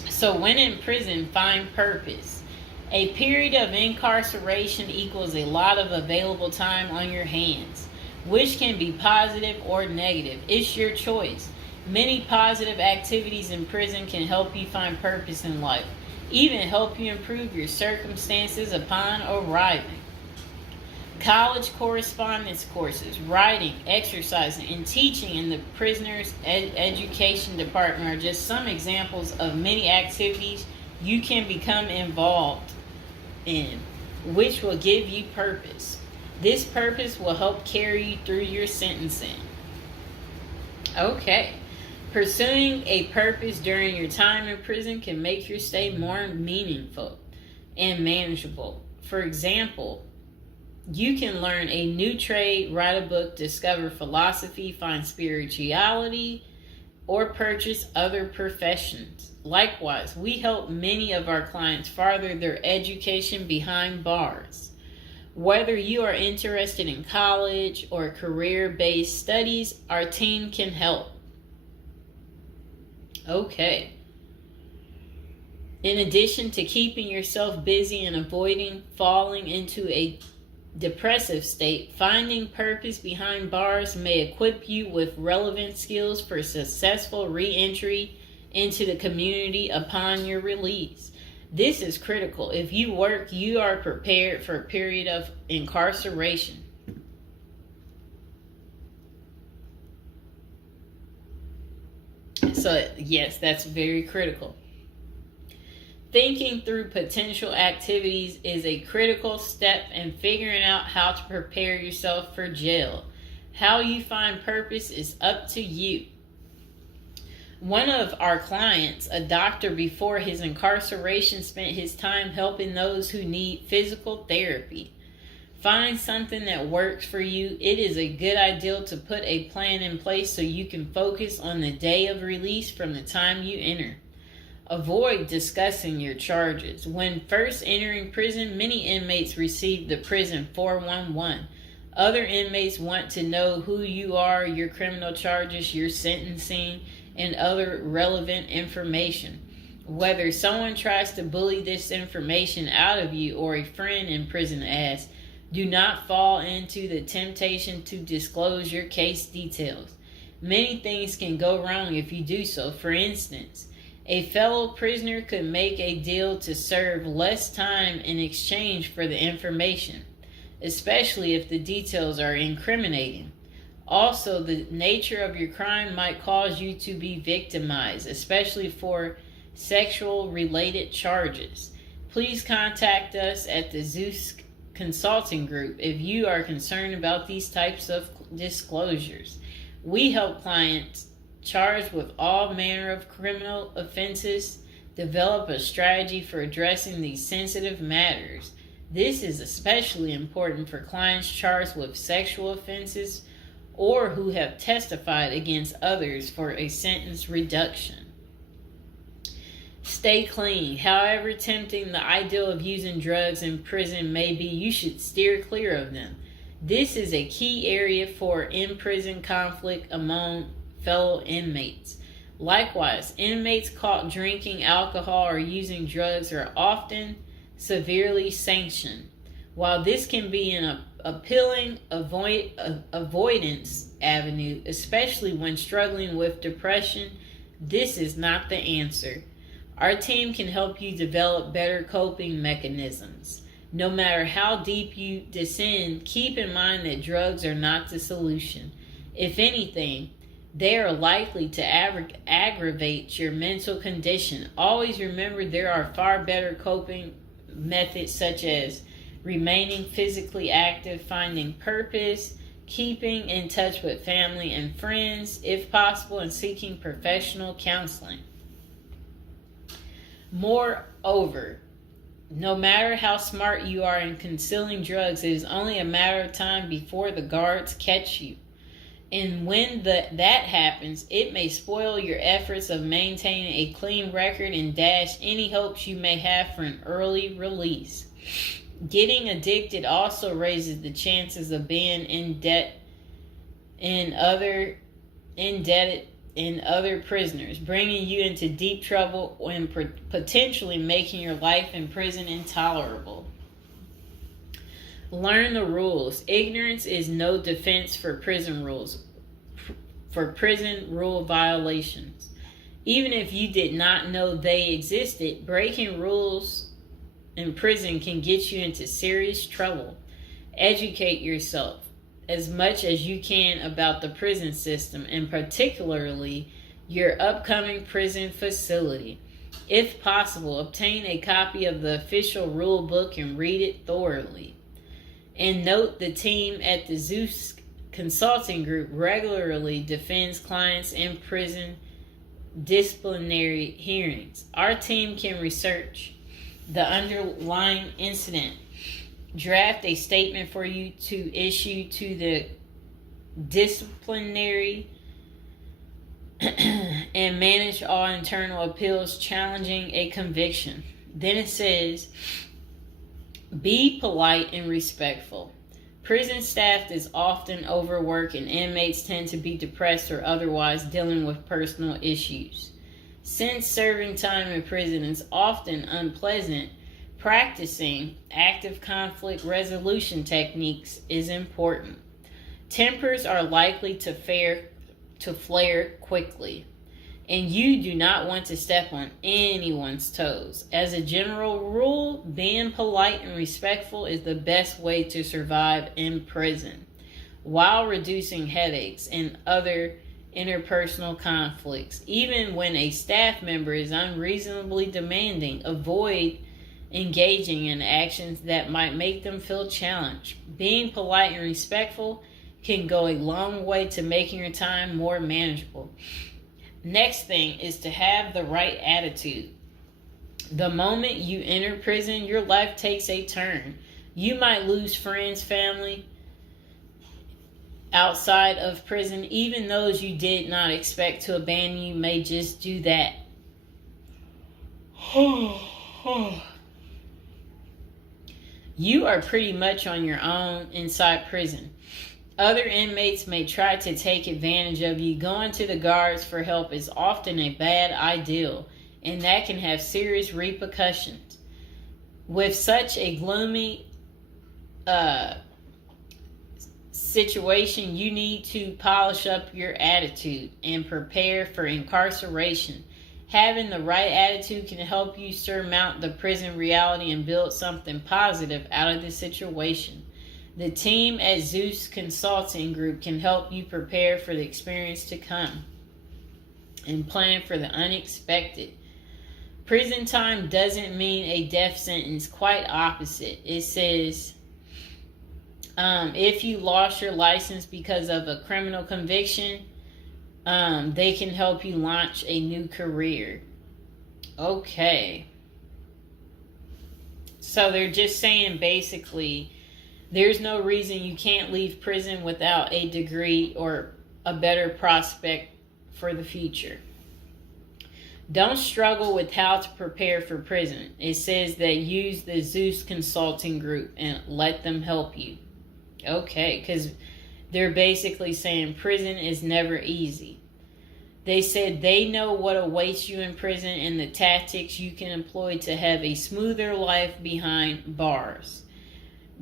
So when in prison, find purpose. A period of incarceration equals a lot of available time on your hands, which can be positive or negative. It's your choice. Many positive activities in prison can help you find purpose in life, even help you improve your circumstances upon arriving. College correspondence courses, writing, exercising, and teaching in the prisoner's education department are just some examples of many activities you can become involved in, which will give you purpose. This purpose will help carry you through your sentencing. Okay. Pursuing a purpose during your time in prison can make your stay more meaningful and manageable. For example, you can learn a new trade, write a book, discover philosophy, find spirituality, or purchase other professions. Likewise, we help many of our clients further their education behind bars. Whether you are interested in college or career-based studies, our team can help. Okay. In addition to keeping yourself busy and avoiding falling into a depressive state, finding purpose behind bars may equip you with relevant skills for successful re-entry into the community upon your release. This is critical. If you work, you are prepared for a period of incarceration. So, yes, that's very critical. Thinking through potential activities is a critical step in figuring out how to prepare yourself for jail. How you find purpose is up to you. One of our clients, a doctor before his incarceration, spent his time helping those who need physical therapy. Find something that works for you. It is a good idea to put a plan in place so you can focus on the day of release from the time you enter. Avoid discussing your charges. When first entering prison, many inmates receive the prison 411. Other inmates want to know who you are, your criminal charges, your sentencing, and other relevant information. Whether someone tries to bully this information out of you or a friend in prison asks, do not fall into the temptation to disclose your case details. Many things can go wrong if you do so. For instance, a fellow prisoner could make a deal to serve less time in exchange for the information, especially if the details are incriminating. Also, the nature of your crime might cause you to be victimized, especially for sexual-related charges. Please contact us at the Zeus Consulting Group if you are concerned about these types of disclosures. We help clients charged with all manner of criminal offenses develop a strategy for addressing these sensitive matters. This is especially important for clients charged with sexual offenses or who have testified against others for a sentence reduction. Stay clean. However tempting the ideal of using drugs in prison may be, you should steer clear of them. This is a key area for in-prison conflict among fellow inmates. Likewise, inmates caught drinking alcohol or using drugs are often severely sanctioned. While this can be an appealing avoidance avenue, especially when struggling with depression, this is not the answer. Our team can help you develop better coping mechanisms. No matter how deep you descend, keep in mind that drugs are not the solution. If anything, they are likely to aggravate your mental condition. Always remember there are far better coping methods, such as remaining physically active, finding purpose, keeping in touch with family and friends, if possible, and seeking professional counseling. Moreover, no matter how smart you are in concealing drugs, it is only a matter of time before the guards catch you. And when that happens, it may spoil your efforts of maintaining a clean record and dash any hopes you may have for an early release. Getting addicted also raises the chances of being indebted in other prisoners, bringing you into deep trouble and potentially making your life in prison intolerable. Learn the rules. Ignorance is no defense for prison rules, for prison rule violations. Even if you did not know they existed, breaking rules in prison can get you into serious trouble. Educate yourself as much as you can about the prison system, and particularly your upcoming prison facility. If possible, obtain a copy of the official rule book and read it thoroughly. And note, the team at the Zeus Consulting Group regularly defends clients in prison disciplinary hearings. Our team can research the underlying incident, draft a statement for you to issue to the disciplinary, and manage all internal appeals challenging a conviction. Then it says, be polite and respectful. Prison staff is often overworked and inmates tend to be depressed or otherwise dealing with personal issues. Since serving time in prison is often unpleasant, practicing active conflict resolution techniques is important. Tempers are likely to flare quickly, and you do not want to step on anyone's toes. As a general rule, being polite and respectful is the best way to survive in prison, while reducing headaches and other interpersonal conflicts. Even when a staff member is unreasonably demanding, avoid engaging in actions that might make them feel challenged. Being polite and respectful can go a long way to making your time more manageable. Next thing is to have the right attitude. The moment you enter prison, your life takes a turn. You might lose friends, family outside of prison. Even those you did not expect to abandon you may just do that. You are pretty much on your own inside prison. Other inmates may try to take advantage of you. Going to the guards for help is often a bad idea, and that can have serious repercussions. With such a gloomy situation, you need to polish up your attitude and prepare for incarceration. Having the right attitude can help you surmount the prison reality and build something positive out of the situation. The team at Zeus Consulting Group can help you prepare for the experience to come and plan for the unexpected. Prison time doesn't mean a death sentence, quite opposite. It says, if you lost your license because of a criminal conviction, they can help you launch a new career. Okay. So they're just saying basically, there's no reason you can't leave prison without a degree or a better prospect for the future. Don't struggle with how to prepare for prison. It says that use the Zeus Consulting Group and let them help you. Okay, because they're basically saying prison is never easy. They said they know what awaits you in prison and the tactics you can employ to have a smoother life behind bars.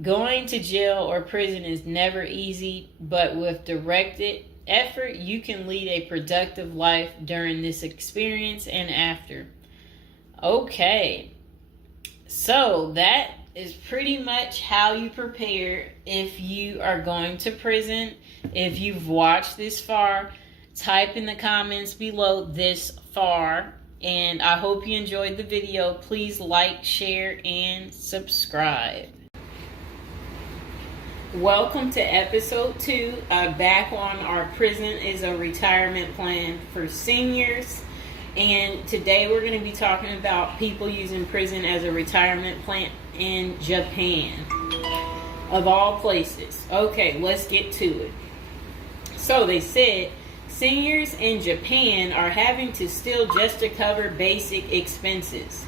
Going to jail or prison is never easy, but with directed effort, you can lead a productive life during this experience and after. Okay, so that is pretty much how you prepare if you are going to prison. If you've watched this far, type in the comments below this far, and I hope you enjoyed the video. Please like, share, and subscribe. Welcome to episode 2, back on our prison is a retirement plan for seniors. And today we're going to be talking about people using prison as a retirement plan in Japan, of all places. Okay, let's get to it. So they said seniors in Japan are having to steal just to cover basic expenses,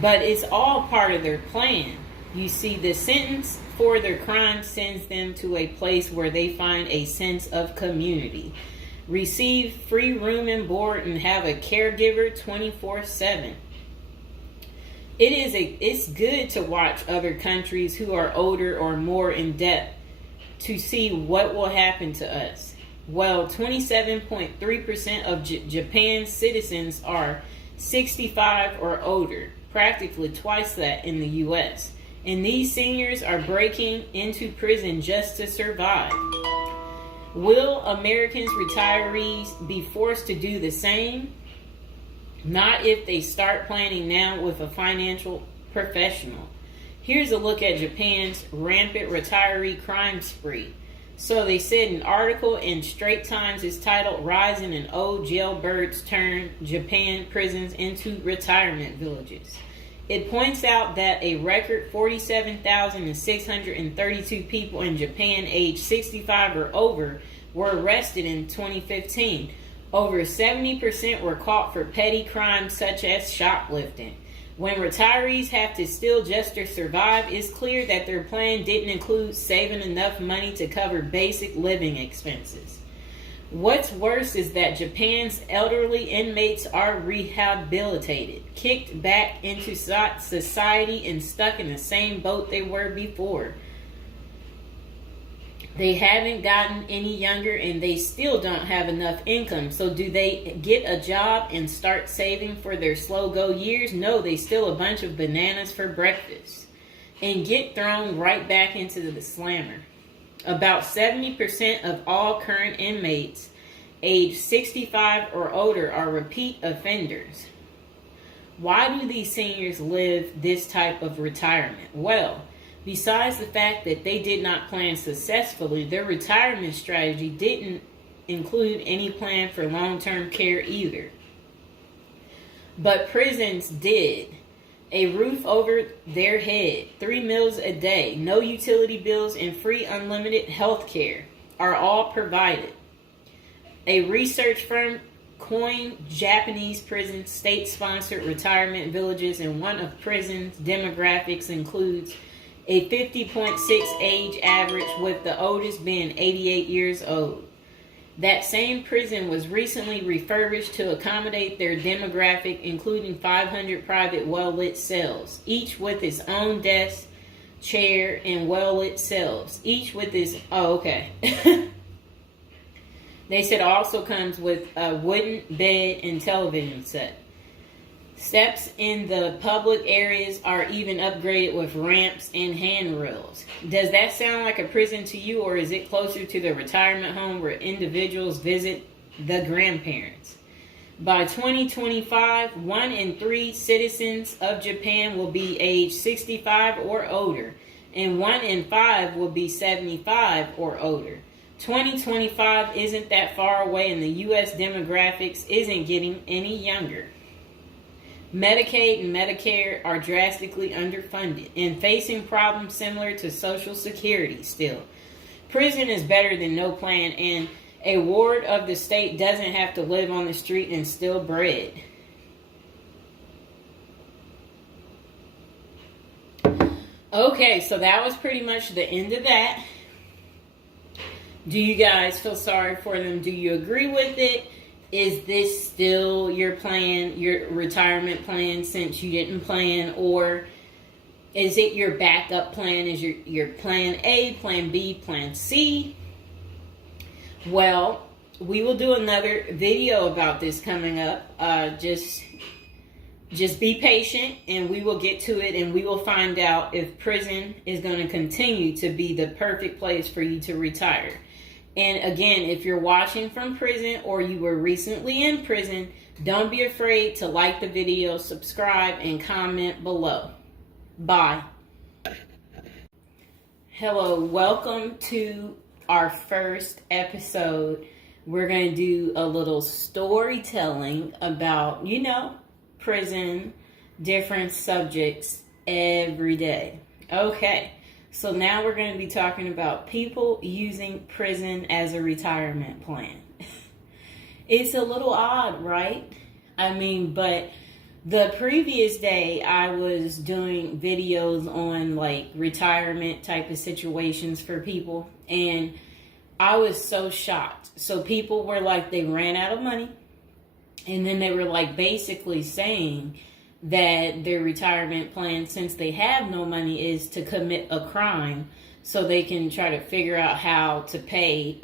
but it's all part of their plan. You see, the sentence for their crime sends them to a place where they find a sense of community, receive free room and board, and have a caregiver 24/7. It's good to watch other countries who are older or more in depth to see what will happen to us. Well, 27.3% of Japan's citizens are 65 or older, practically twice that in the U.S. And these seniors are breaking into prison just to survive. Will Americans retirees be forced to do the same? Not if they start planning now with a financial professional. Here's a look at Japan's rampant retiree crime spree. So they said an article in Straits Times is titled "Rising in Old Jailbirds Turn Japan Prisons into Retirement Villages." It points out that a record 47,632 people in Japan aged 65 or over were arrested in 2015. Over 70% were caught for petty crimes such as shoplifting. When retirees have to steal just to survive, it's clear that their plan didn't include saving enough money to cover basic living expenses. What's worse is that Japan's elderly inmates are rehabilitated, kicked back into society, and stuck in the same boat they were before. They haven't gotten any younger, and they still don't have enough income. So do they get a job and start saving for their slow-go years? No, they steal a bunch of bananas for breakfast and get thrown right back into the slammer. About 70% of all current inmates age 65 or older are repeat offenders. Why do these seniors live this type of retirement? Well, besides the fact that they did not plan successfully, their retirement strategy didn't include any plan for long-term care either. But prisons did. A roof over their head, 3 meals a day, no utility bills, and free unlimited health care are all provided. A research firm coined Japanese prison state-sponsored retirement villages, and one of prison's demographics includes a 50.6 age average, with the oldest being 88 years old. That same prison was recently refurbished to accommodate their demographic, including 500 private well-lit cells, each with its own desk, chair, and well-lit cells, each with its... Oh, okay. They said it also comes with a wooden bed and television set. Steps in the public areas are even upgraded with ramps and handrails. Does that sound like a prison to you, or is it closer to the retirement home where individuals visit the grandparents? By 2025, 1 in 3 citizens of Japan will be age 65 or older, and 1 in 5 will be 75 or older. 2025 isn't that far away, and the U.S. demographics isn't getting any younger. Medicaid and Medicare are drastically underfunded and facing problems similar to Social Security still. Prison is better than no plan, and a ward of the state doesn't have to live on the street and steal bread. Okay, so that was pretty much the end of that. Do you guys feel sorry for them? Do you agree with it? Is this still your plan, your retirement plan, since you didn't plan? Or is it your backup plan? Is your plan A, plan B, plan C? Well, we will do another video about this coming up. Just be patient, and we will get to it, and we will find out if prison is going to continue to be the perfect place for you to retire. And again, if you're watching from prison or you were recently in prison, don't be afraid to like the video, subscribe, and comment below. Bye. Hello, welcome to our first episode. We're going to do a little storytelling about, prison, different subjects every day. Okay, so now we're going to be talking about people using prison as a retirement plan. It's a little odd, right? But the previous day I was doing videos on like retirement type of situations for people, and I was so shocked. So people were like, they ran out of money. And then they were like basically saying that their retirement plan, since they have no money, is to commit a crime so they can try to figure out how to pay,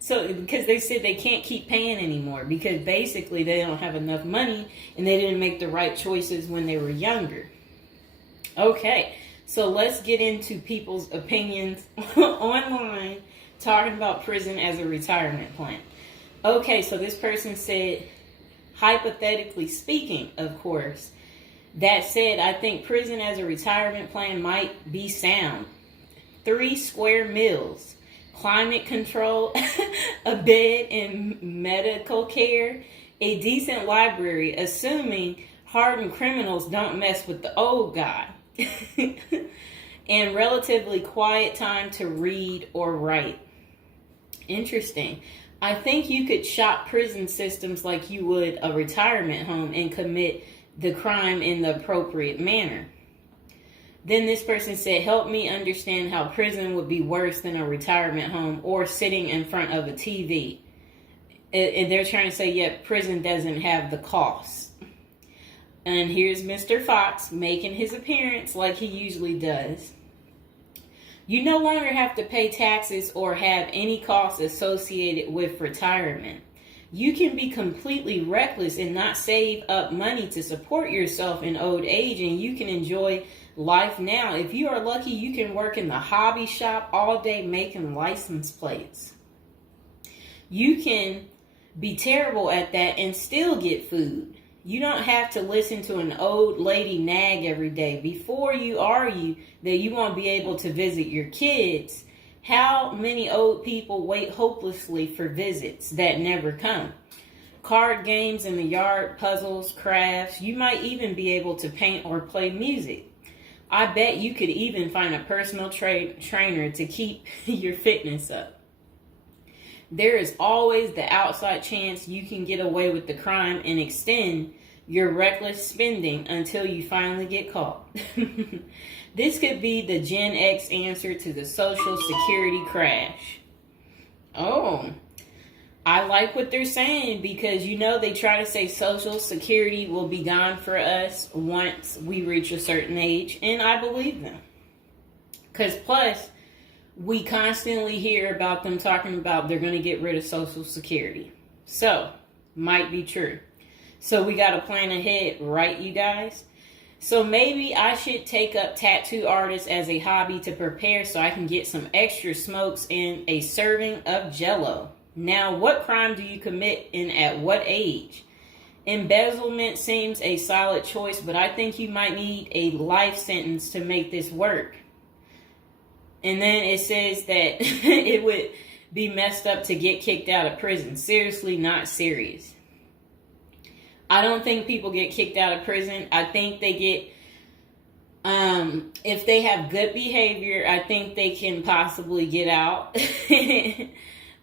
so because they said they can't keep paying anymore because basically they don't have enough money and they didn't make the right choices when they were younger. Okay, so let's get into people's opinions online talking about prison as a retirement plan. Okay, so this person said, hypothetically speaking, of course, that said, I think prison as a retirement plan might be sound. 3 square meals, climate control, a bed and medical care, a decent library, assuming hardened criminals don't mess with the old guy, and relatively quiet time to read or write. Interesting. I think you could shop prison systems like you would a retirement home and commit the crime in the appropriate manner. Then this person said, help me understand how prison would be worse than a retirement home or sitting in front of a TV. And they're trying to say, yeah, prison doesn't have the cost. And here's Mr. Fox making his appearance like he usually does. You no longer have to pay taxes or have any costs associated with retirement. You can be completely reckless and not save up money to support yourself in old age, and you can enjoy life now. If you are lucky, you can work in the hobby shop all day making license plates. You can be terrible at that and still get food. You don't have to listen to an old lady nag every day. Before you argue that you won't be able to visit your kids, how many old people wait hopelessly for visits that never come? Card games in the yard, puzzles, crafts. You might even be able to paint or play music. I bet you could even find a personal trainer to keep your fitness up. There is always the outside chance you can get away with the crime and extend your reckless spending until you finally get caught. This could be the Gen X answer to the Social Security crash. Oh, I like what they're saying because, they try to say Social Security will be gone for us once we reach a certain age, and I believe them. Because plus, we constantly hear about them talking about they're going to get rid of Social Security. So, might be true. So we got to plan ahead, right, you guys? So maybe I should take up tattoo artists as a hobby to prepare so I can get some extra smokes and a serving of Jell-O. Now, what crime do you commit and at what age? Embezzlement seems a solid choice, but I think you might need a life sentence to make this work. And then it says that it would be messed up to get kicked out of prison. Seriously, not serious. I don't think people get kicked out of prison. I think they get, if they have good behavior, I think they can possibly get out.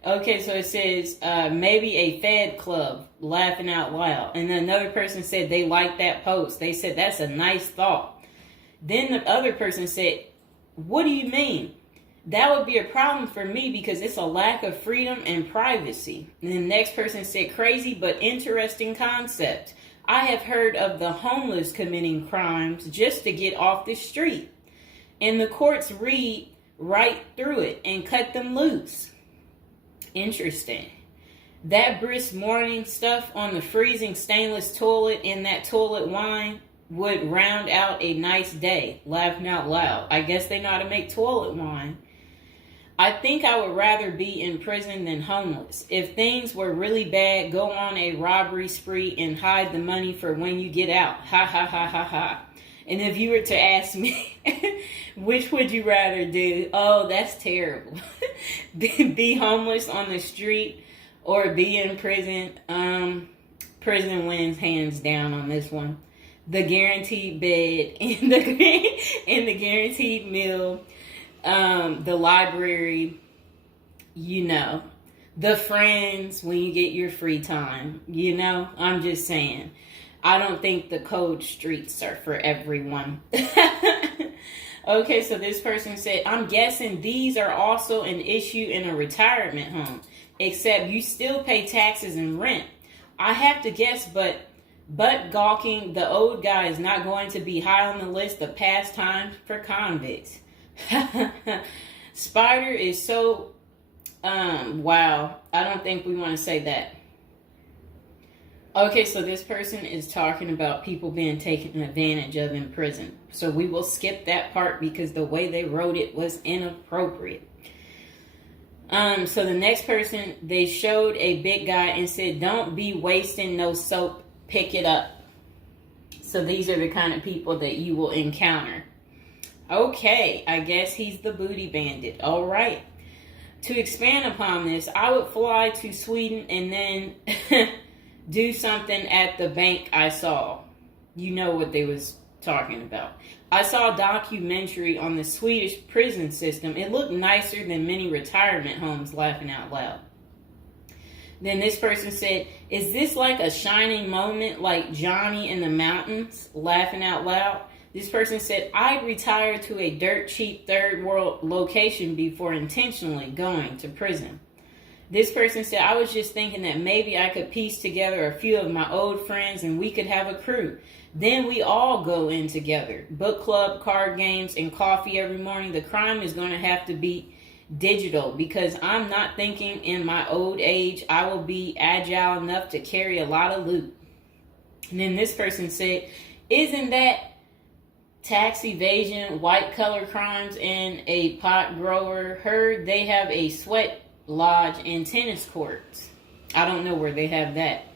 Okay, so it says maybe a Fed club, laughing out loud. And then another person said they liked that post. They said that's a nice thought. Then the other person said, what do you mean? That would be a problem for me because it's a lack of freedom and privacy. And the next person said, crazy but interesting concept. I have heard of the homeless committing crimes just to get off the street. And the courts read right through it and cut them loose. Interesting. That brisk morning stuff on the freezing stainless toilet and that toilet wine would round out a nice day. Laughing out loud. I guess they know how to make toilet wine. I think I would rather be in prison than homeless. If things were really bad, go on a robbery spree and hide the money for when you get out. Ha ha ha ha ha. And if you were to ask me, which would you rather do? Oh, that's terrible. Be homeless on the street or be in prison? Prison wins hands down on this one. The guaranteed bed and the guaranteed meal. The library, the friends when you get your free time, I'm just saying. I don't think the cold streets are for everyone. Okay, so this person said, I'm guessing these are also an issue in a retirement home, except you still pay taxes and rent. I have to guess, but gawking, the old guy is not going to be high on the list of pastimes for convicts. Spider is so wow. I don't think we want to say that. Okay, so this person is talking about people being taken advantage of in prison. So we will skip that part because the way they wrote it was inappropriate. So the next person, they showed a big guy and said, don't be wasting no soap, pick it up. So these are the kind of people that you will encounter. Okay, I guess he's the booty bandit. All right. To expand upon this, I would fly to Sweden and then do something at the bank I saw. You know what they was talking about. I saw a documentary on the Swedish prison system. It looked nicer than many retirement homes, laughing out loud. Then this person said, is this like a shining moment like Johnny in the Mountains, laughing out loud? This person said, I'd retire to a dirt cheap third world location before intentionally going to prison. This person said, I was just thinking that maybe I could piece together a few of my old friends and we could have a crew. Then we all go in together. Book club, card games, and coffee every morning. The crime is going to have to be digital because I'm not thinking in my old age I will be agile enough to carry a lot of loot. And then this person said, isn't that tax evasion, white collar crimes, and a pot grower? Heard they have a sweat lodge and tennis courts. I don't know where they have that.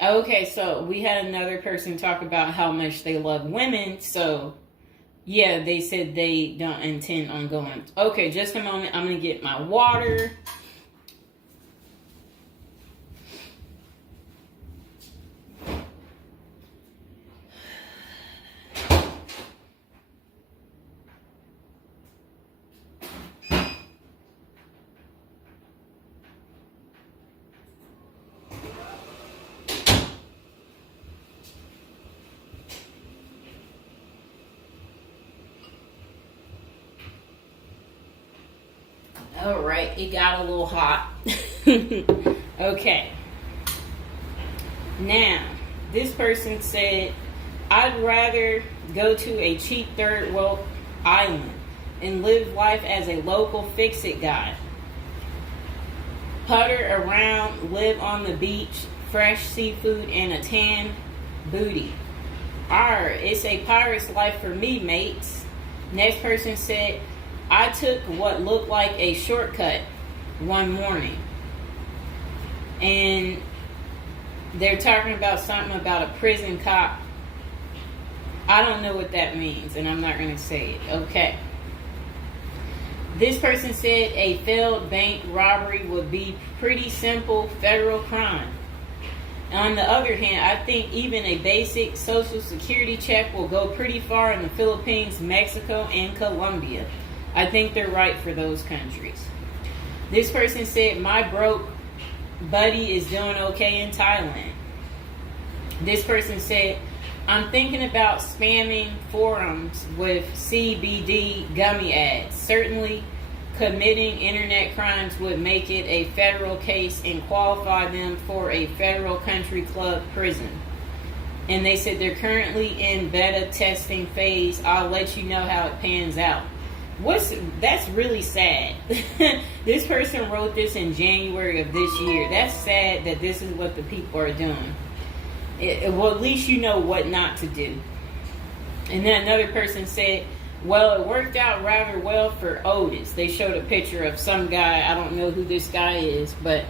Okay, so we had another person talk about how much they love women. So yeah, they said they don't intend on going. Okay, just a moment. I'm gonna get my water. All right, it got a little hot. Okay. Now, this person said, I'd rather go to a cheap third world island and live life as a local fix-it guy. Putter around, live on the beach, fresh seafood, and a tan booty. It's a pirate's life for me, mates. Next person said, I took what looked like a shortcut one morning. And they're talking about something about a prison cop. I don't know what that means, and I'm not going to say it. Okay. This person said a failed bank robbery would be pretty simple federal crime. On the other hand, I think even a basic social security check will go pretty far in the Philippines, Mexico, and Colombia. I think they're right for those countries. This person said, my broke buddy is doing okay in Thailand. This person said, I'm thinking about spamming forums with CBD gummy ads. Certainly, committing internet crimes would make it a federal case and qualify them for a federal country club prison. And they said they're currently in beta testing phase. I'll let you know how it pans out. That's really sad. This person wrote this in January of this year. That's sad that this is what the people are doing. Well, at least you know what not to do. And then another person said, well, it worked out rather well for Otis. They showed a picture of some guy. I don't know who this guy is, but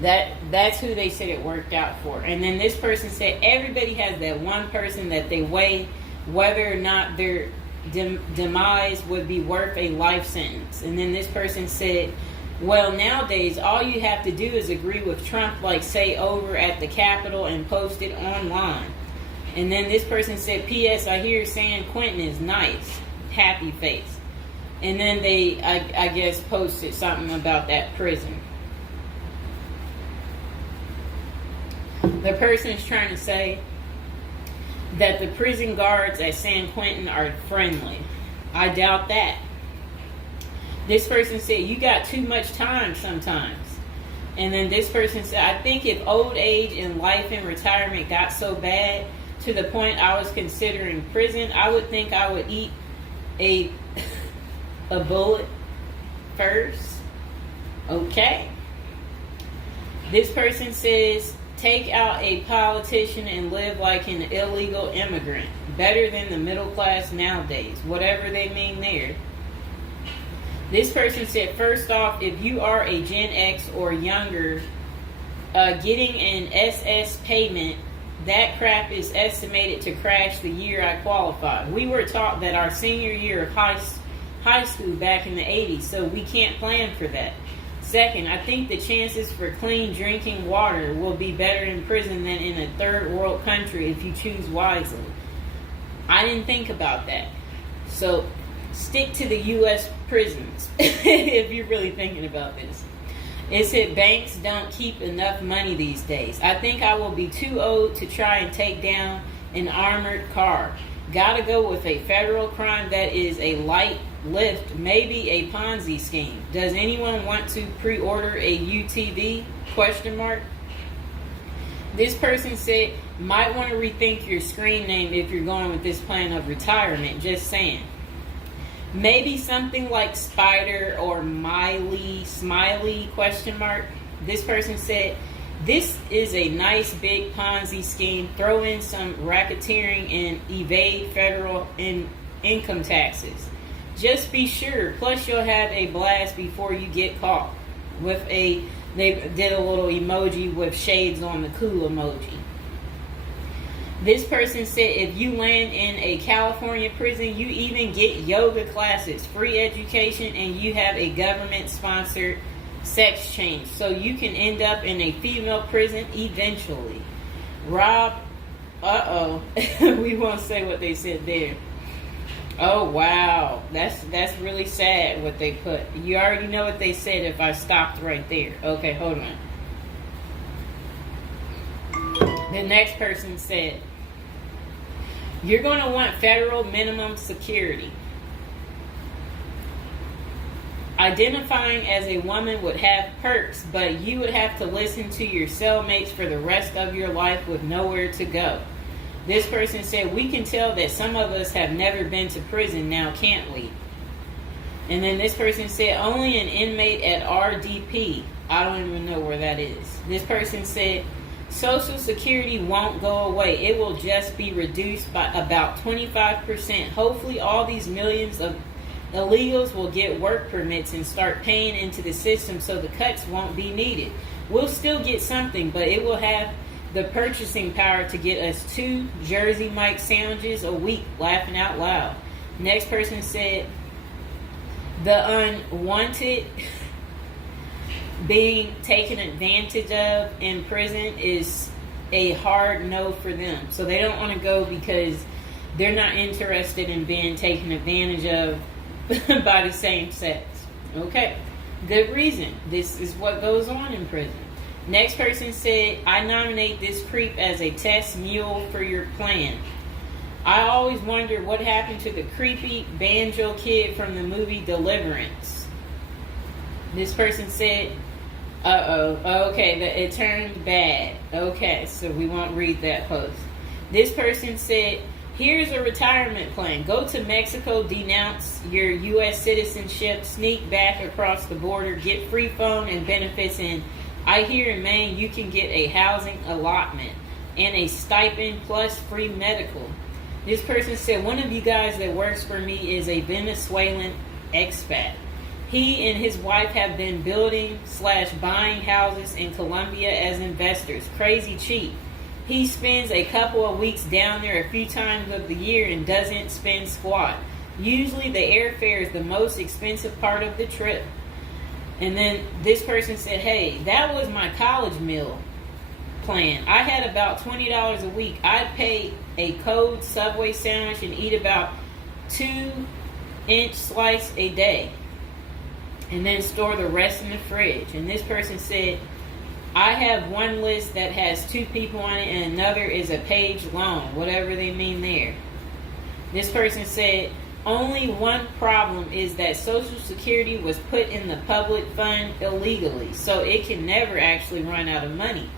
that's who they said it worked out for. And then this person said everybody has that one person that they weigh whether or not their demise would be worth a life sentence. And then this person said, well, nowadays all you have to do is agree with Trump, like say over at the Capitol, and post it online. And then this person said, P.S. I hear San Quentin is nice. Happy face. And then they, I guess, posted something about that prison. The person is trying to say that the prison guards at San Quentin are friendly. I doubt that. This person said, you got too much time sometimes. And then this person said, I think if old age and life in retirement got so bad to the point I was considering prison, I would think I would eat a bullet first. Okay. This person says, take out a politician and live like an illegal immigrant. Better than the middle class nowadays. Whatever they mean there. This person said, first off, if you are a Gen X or younger, getting an SS payment, that crap is estimated to crash the year I qualify. We were taught that our senior year of high school back in the 80s, so we can't plan for that. Second, I think the chances for clean drinking water will be better in prison than in a third world country if you choose wisely. I didn't think about that. So stick to the U.S. prisons if you're really thinking about this. It said banks don't keep enough money these days. I think I will be too old to try and take down an armored car. Gotta go with a federal crime that is a light lift, maybe a Ponzi scheme. Does anyone want to pre-order a UTV? Question mark. This person said, might want to rethink your screen name if you're going with this plan of retirement. Just saying. Maybe something like Spider or Smiley, question mark. This person said, this is a nice big Ponzi scheme. Throw in some racketeering and evade federal income taxes. Just be sure. Plus you'll have a blast before you get caught. They did a little emoji with shades on the cool emoji. This person said if you land in a California prison, you even get yoga classes, free education, and you have a government-sponsored sex change. So you can end up in a female prison eventually. Rob, we won't say what they said there. Oh, wow. That's really sad what they put. You already know what they said if I stopped right there. Okay, hold on. The next person said, you're going to want federal minimum security. Identifying as a woman would have perks, but you would have to listen to your cellmates for the rest of your life with nowhere to go. This person said, we can tell that some of us have never been to prison now, can't we? And then this person said, only an inmate at RDP. I don't even know where that is. This person said, Social Security won't go away. It will just be reduced by about 25%. Hopefully all these millions of illegals will get work permits and start paying into the system so the cuts won't be needed. We'll still get something, but it will have the purchasing power to get us 2 Jersey Mike sandwiches a week, laughing out loud. Next person said, the unwanted being taken advantage of in prison is a hard no for them. So they don't want to go because they're not interested in being taken advantage of by the same sex. Okay, good reason. This is what goes on in prison. Next person said, I nominate this creep as a test mule for your plan. I always wondered what happened to the creepy banjo kid from the movie Deliverance. This person said, okay, it turned bad. Okay, so we won't read that post. This person said, here's a retirement plan. Go to Mexico, denounce your U.S. citizenship, sneak back across the border, get free phone and benefits, and I hear in Maine you can get a housing allotment and a stipend plus free medical. This person said, one of you guys that works for me is a Venezuelan expat. He and his wife have been building/buying houses in Colombia as investors. Crazy cheap. He spends a couple of weeks down there a few times of the year and doesn't spend squat. Usually the airfare is the most expensive part of the trip. And then this person said, hey, that was my college meal plan. I had about $20 a week. I'd pay a cold Subway sandwich and eat about 2-inch slice a day. And then store the rest in the fridge. And this person said, I have one list that has 2 people on it and another is a page long, whatever they mean there. This person said, only one problem is that Social Security was put in the public fund illegally, so it can never actually run out of money.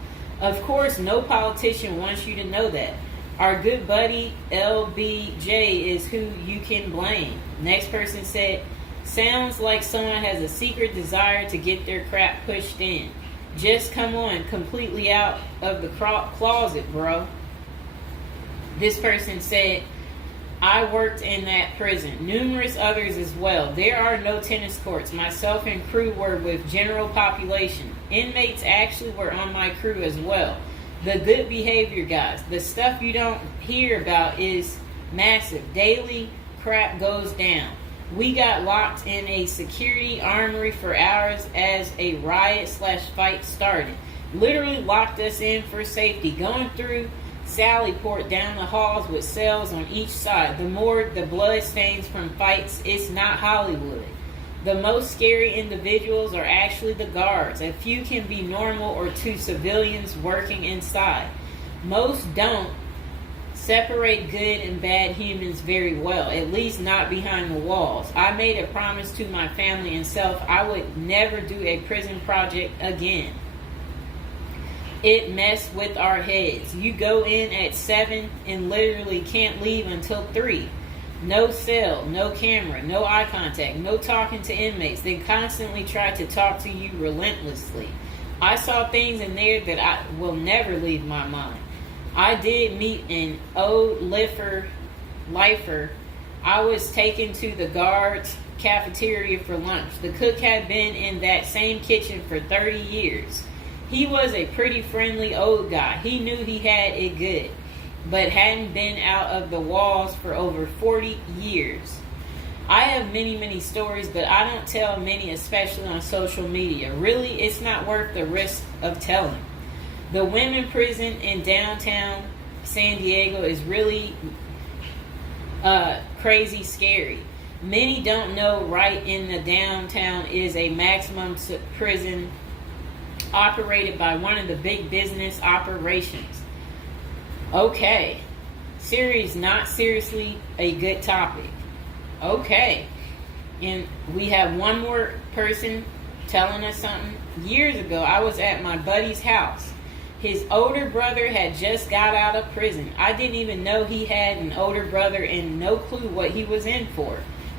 Of course, no politician wants you to know that. Our good buddy LBJ is who you can blame. Next person said, sounds like someone has a secret desire to get their crap pushed in. Just come on, completely out of the closet, bro. This person said, I worked in that prison. Numerous others as well. There are no tennis courts. Myself and crew were with general population. Inmates actually were on my crew as well. The good behavior guys. The stuff you don't hear about is massive. Daily crap goes down. We got locked in a security armory for hours as a riot/fight started. Literally locked us in for safety. Going through Sallyport down the halls with cells on each side. The more the blood stains from fights, it's not Hollywood. The most scary individuals are actually the guards. A few can be normal or 2 civilians working inside. Most don't separate good and bad humans very well, at least not behind the walls. I made a promise to my family and self I would never do a prison project again. It messed with our heads. You go in at 7 and literally can't leave until 3. No cell, no camera, no eye contact, no talking to inmates. They constantly try to talk to you relentlessly. I saw things in there that I will never leave my mind. I did meet an old lifer. I was taken to the guards' cafeteria for lunch. The cook had been in that same kitchen for 30 years. He was a pretty friendly old guy. He knew he had it good, but hadn't been out of the walls for over 40 years. I have many, many stories, but I don't tell many, especially on social media. Really, it's not worth the risk of telling. The women prison in downtown San Diego is really crazy scary. Many don't know right in the downtown is a maximum prison operated by one of the big business operations. Okay. Series not seriously a good topic. Okay. And we have one more person telling us something. Years ago, I was at my buddy's house. His older brother had just got out of prison. I didn't even know he had an older brother and no clue what he was in for.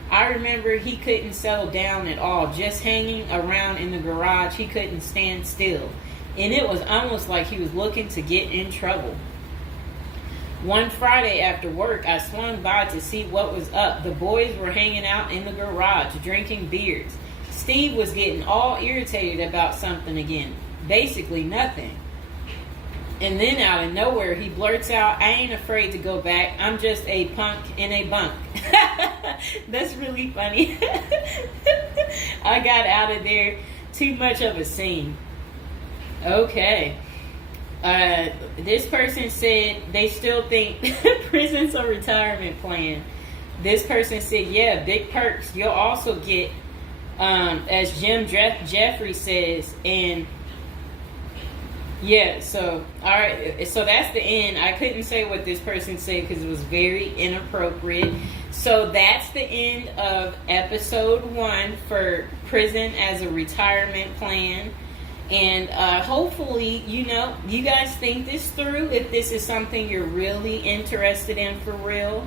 I remember he couldn't settle down at all, just hanging around in the garage. He couldn't stand still. And it was almost like he was looking to get in trouble. One Friday after work, I swung by to see what was up. The boys were hanging out in the garage, drinking beers. Steve was getting all irritated about something again. Basically nothing. And then out of nowhere, he blurts out, I ain't afraid to go back. I'm just a punk in a bunk. That's really funny. I got out of there. Too much of a scene. Okay. This person said they still think prison's a retirement plan. This person said, yeah, big perks. You'll also get, as Jim Jeffrey says, and Yeah, so, all right, so that's the end. I couldn't say what this person said because it was very inappropriate. So that's the end of episode 1 for prison as a retirement plan. And hopefully, you guys think this through. If this is something you're really interested in for real,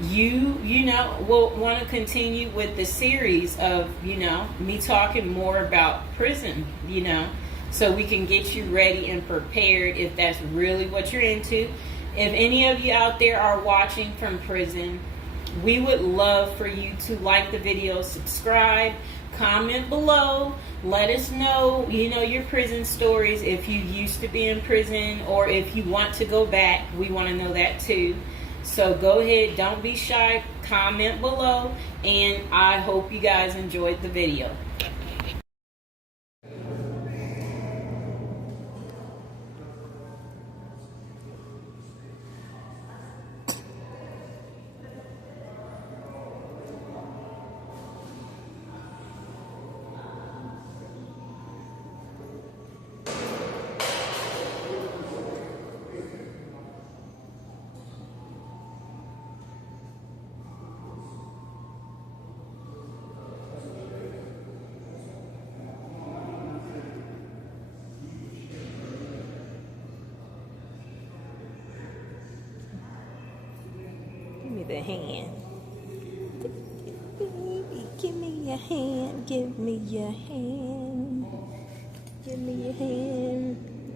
will want to continue with the series of, me talking more about prison, so we can get you ready and prepared if that's really what you're into. If any of you out there are watching from prison, we would love for you to like the video, subscribe, comment below, let us know, your prison stories. If you used to be in prison or if you want to go back, we want to know that too. So go ahead, don't be shy, comment below, and I hope you guys enjoyed the video. Give me the hand. Baby, give me your hand. Give me your hand. Give me your hand.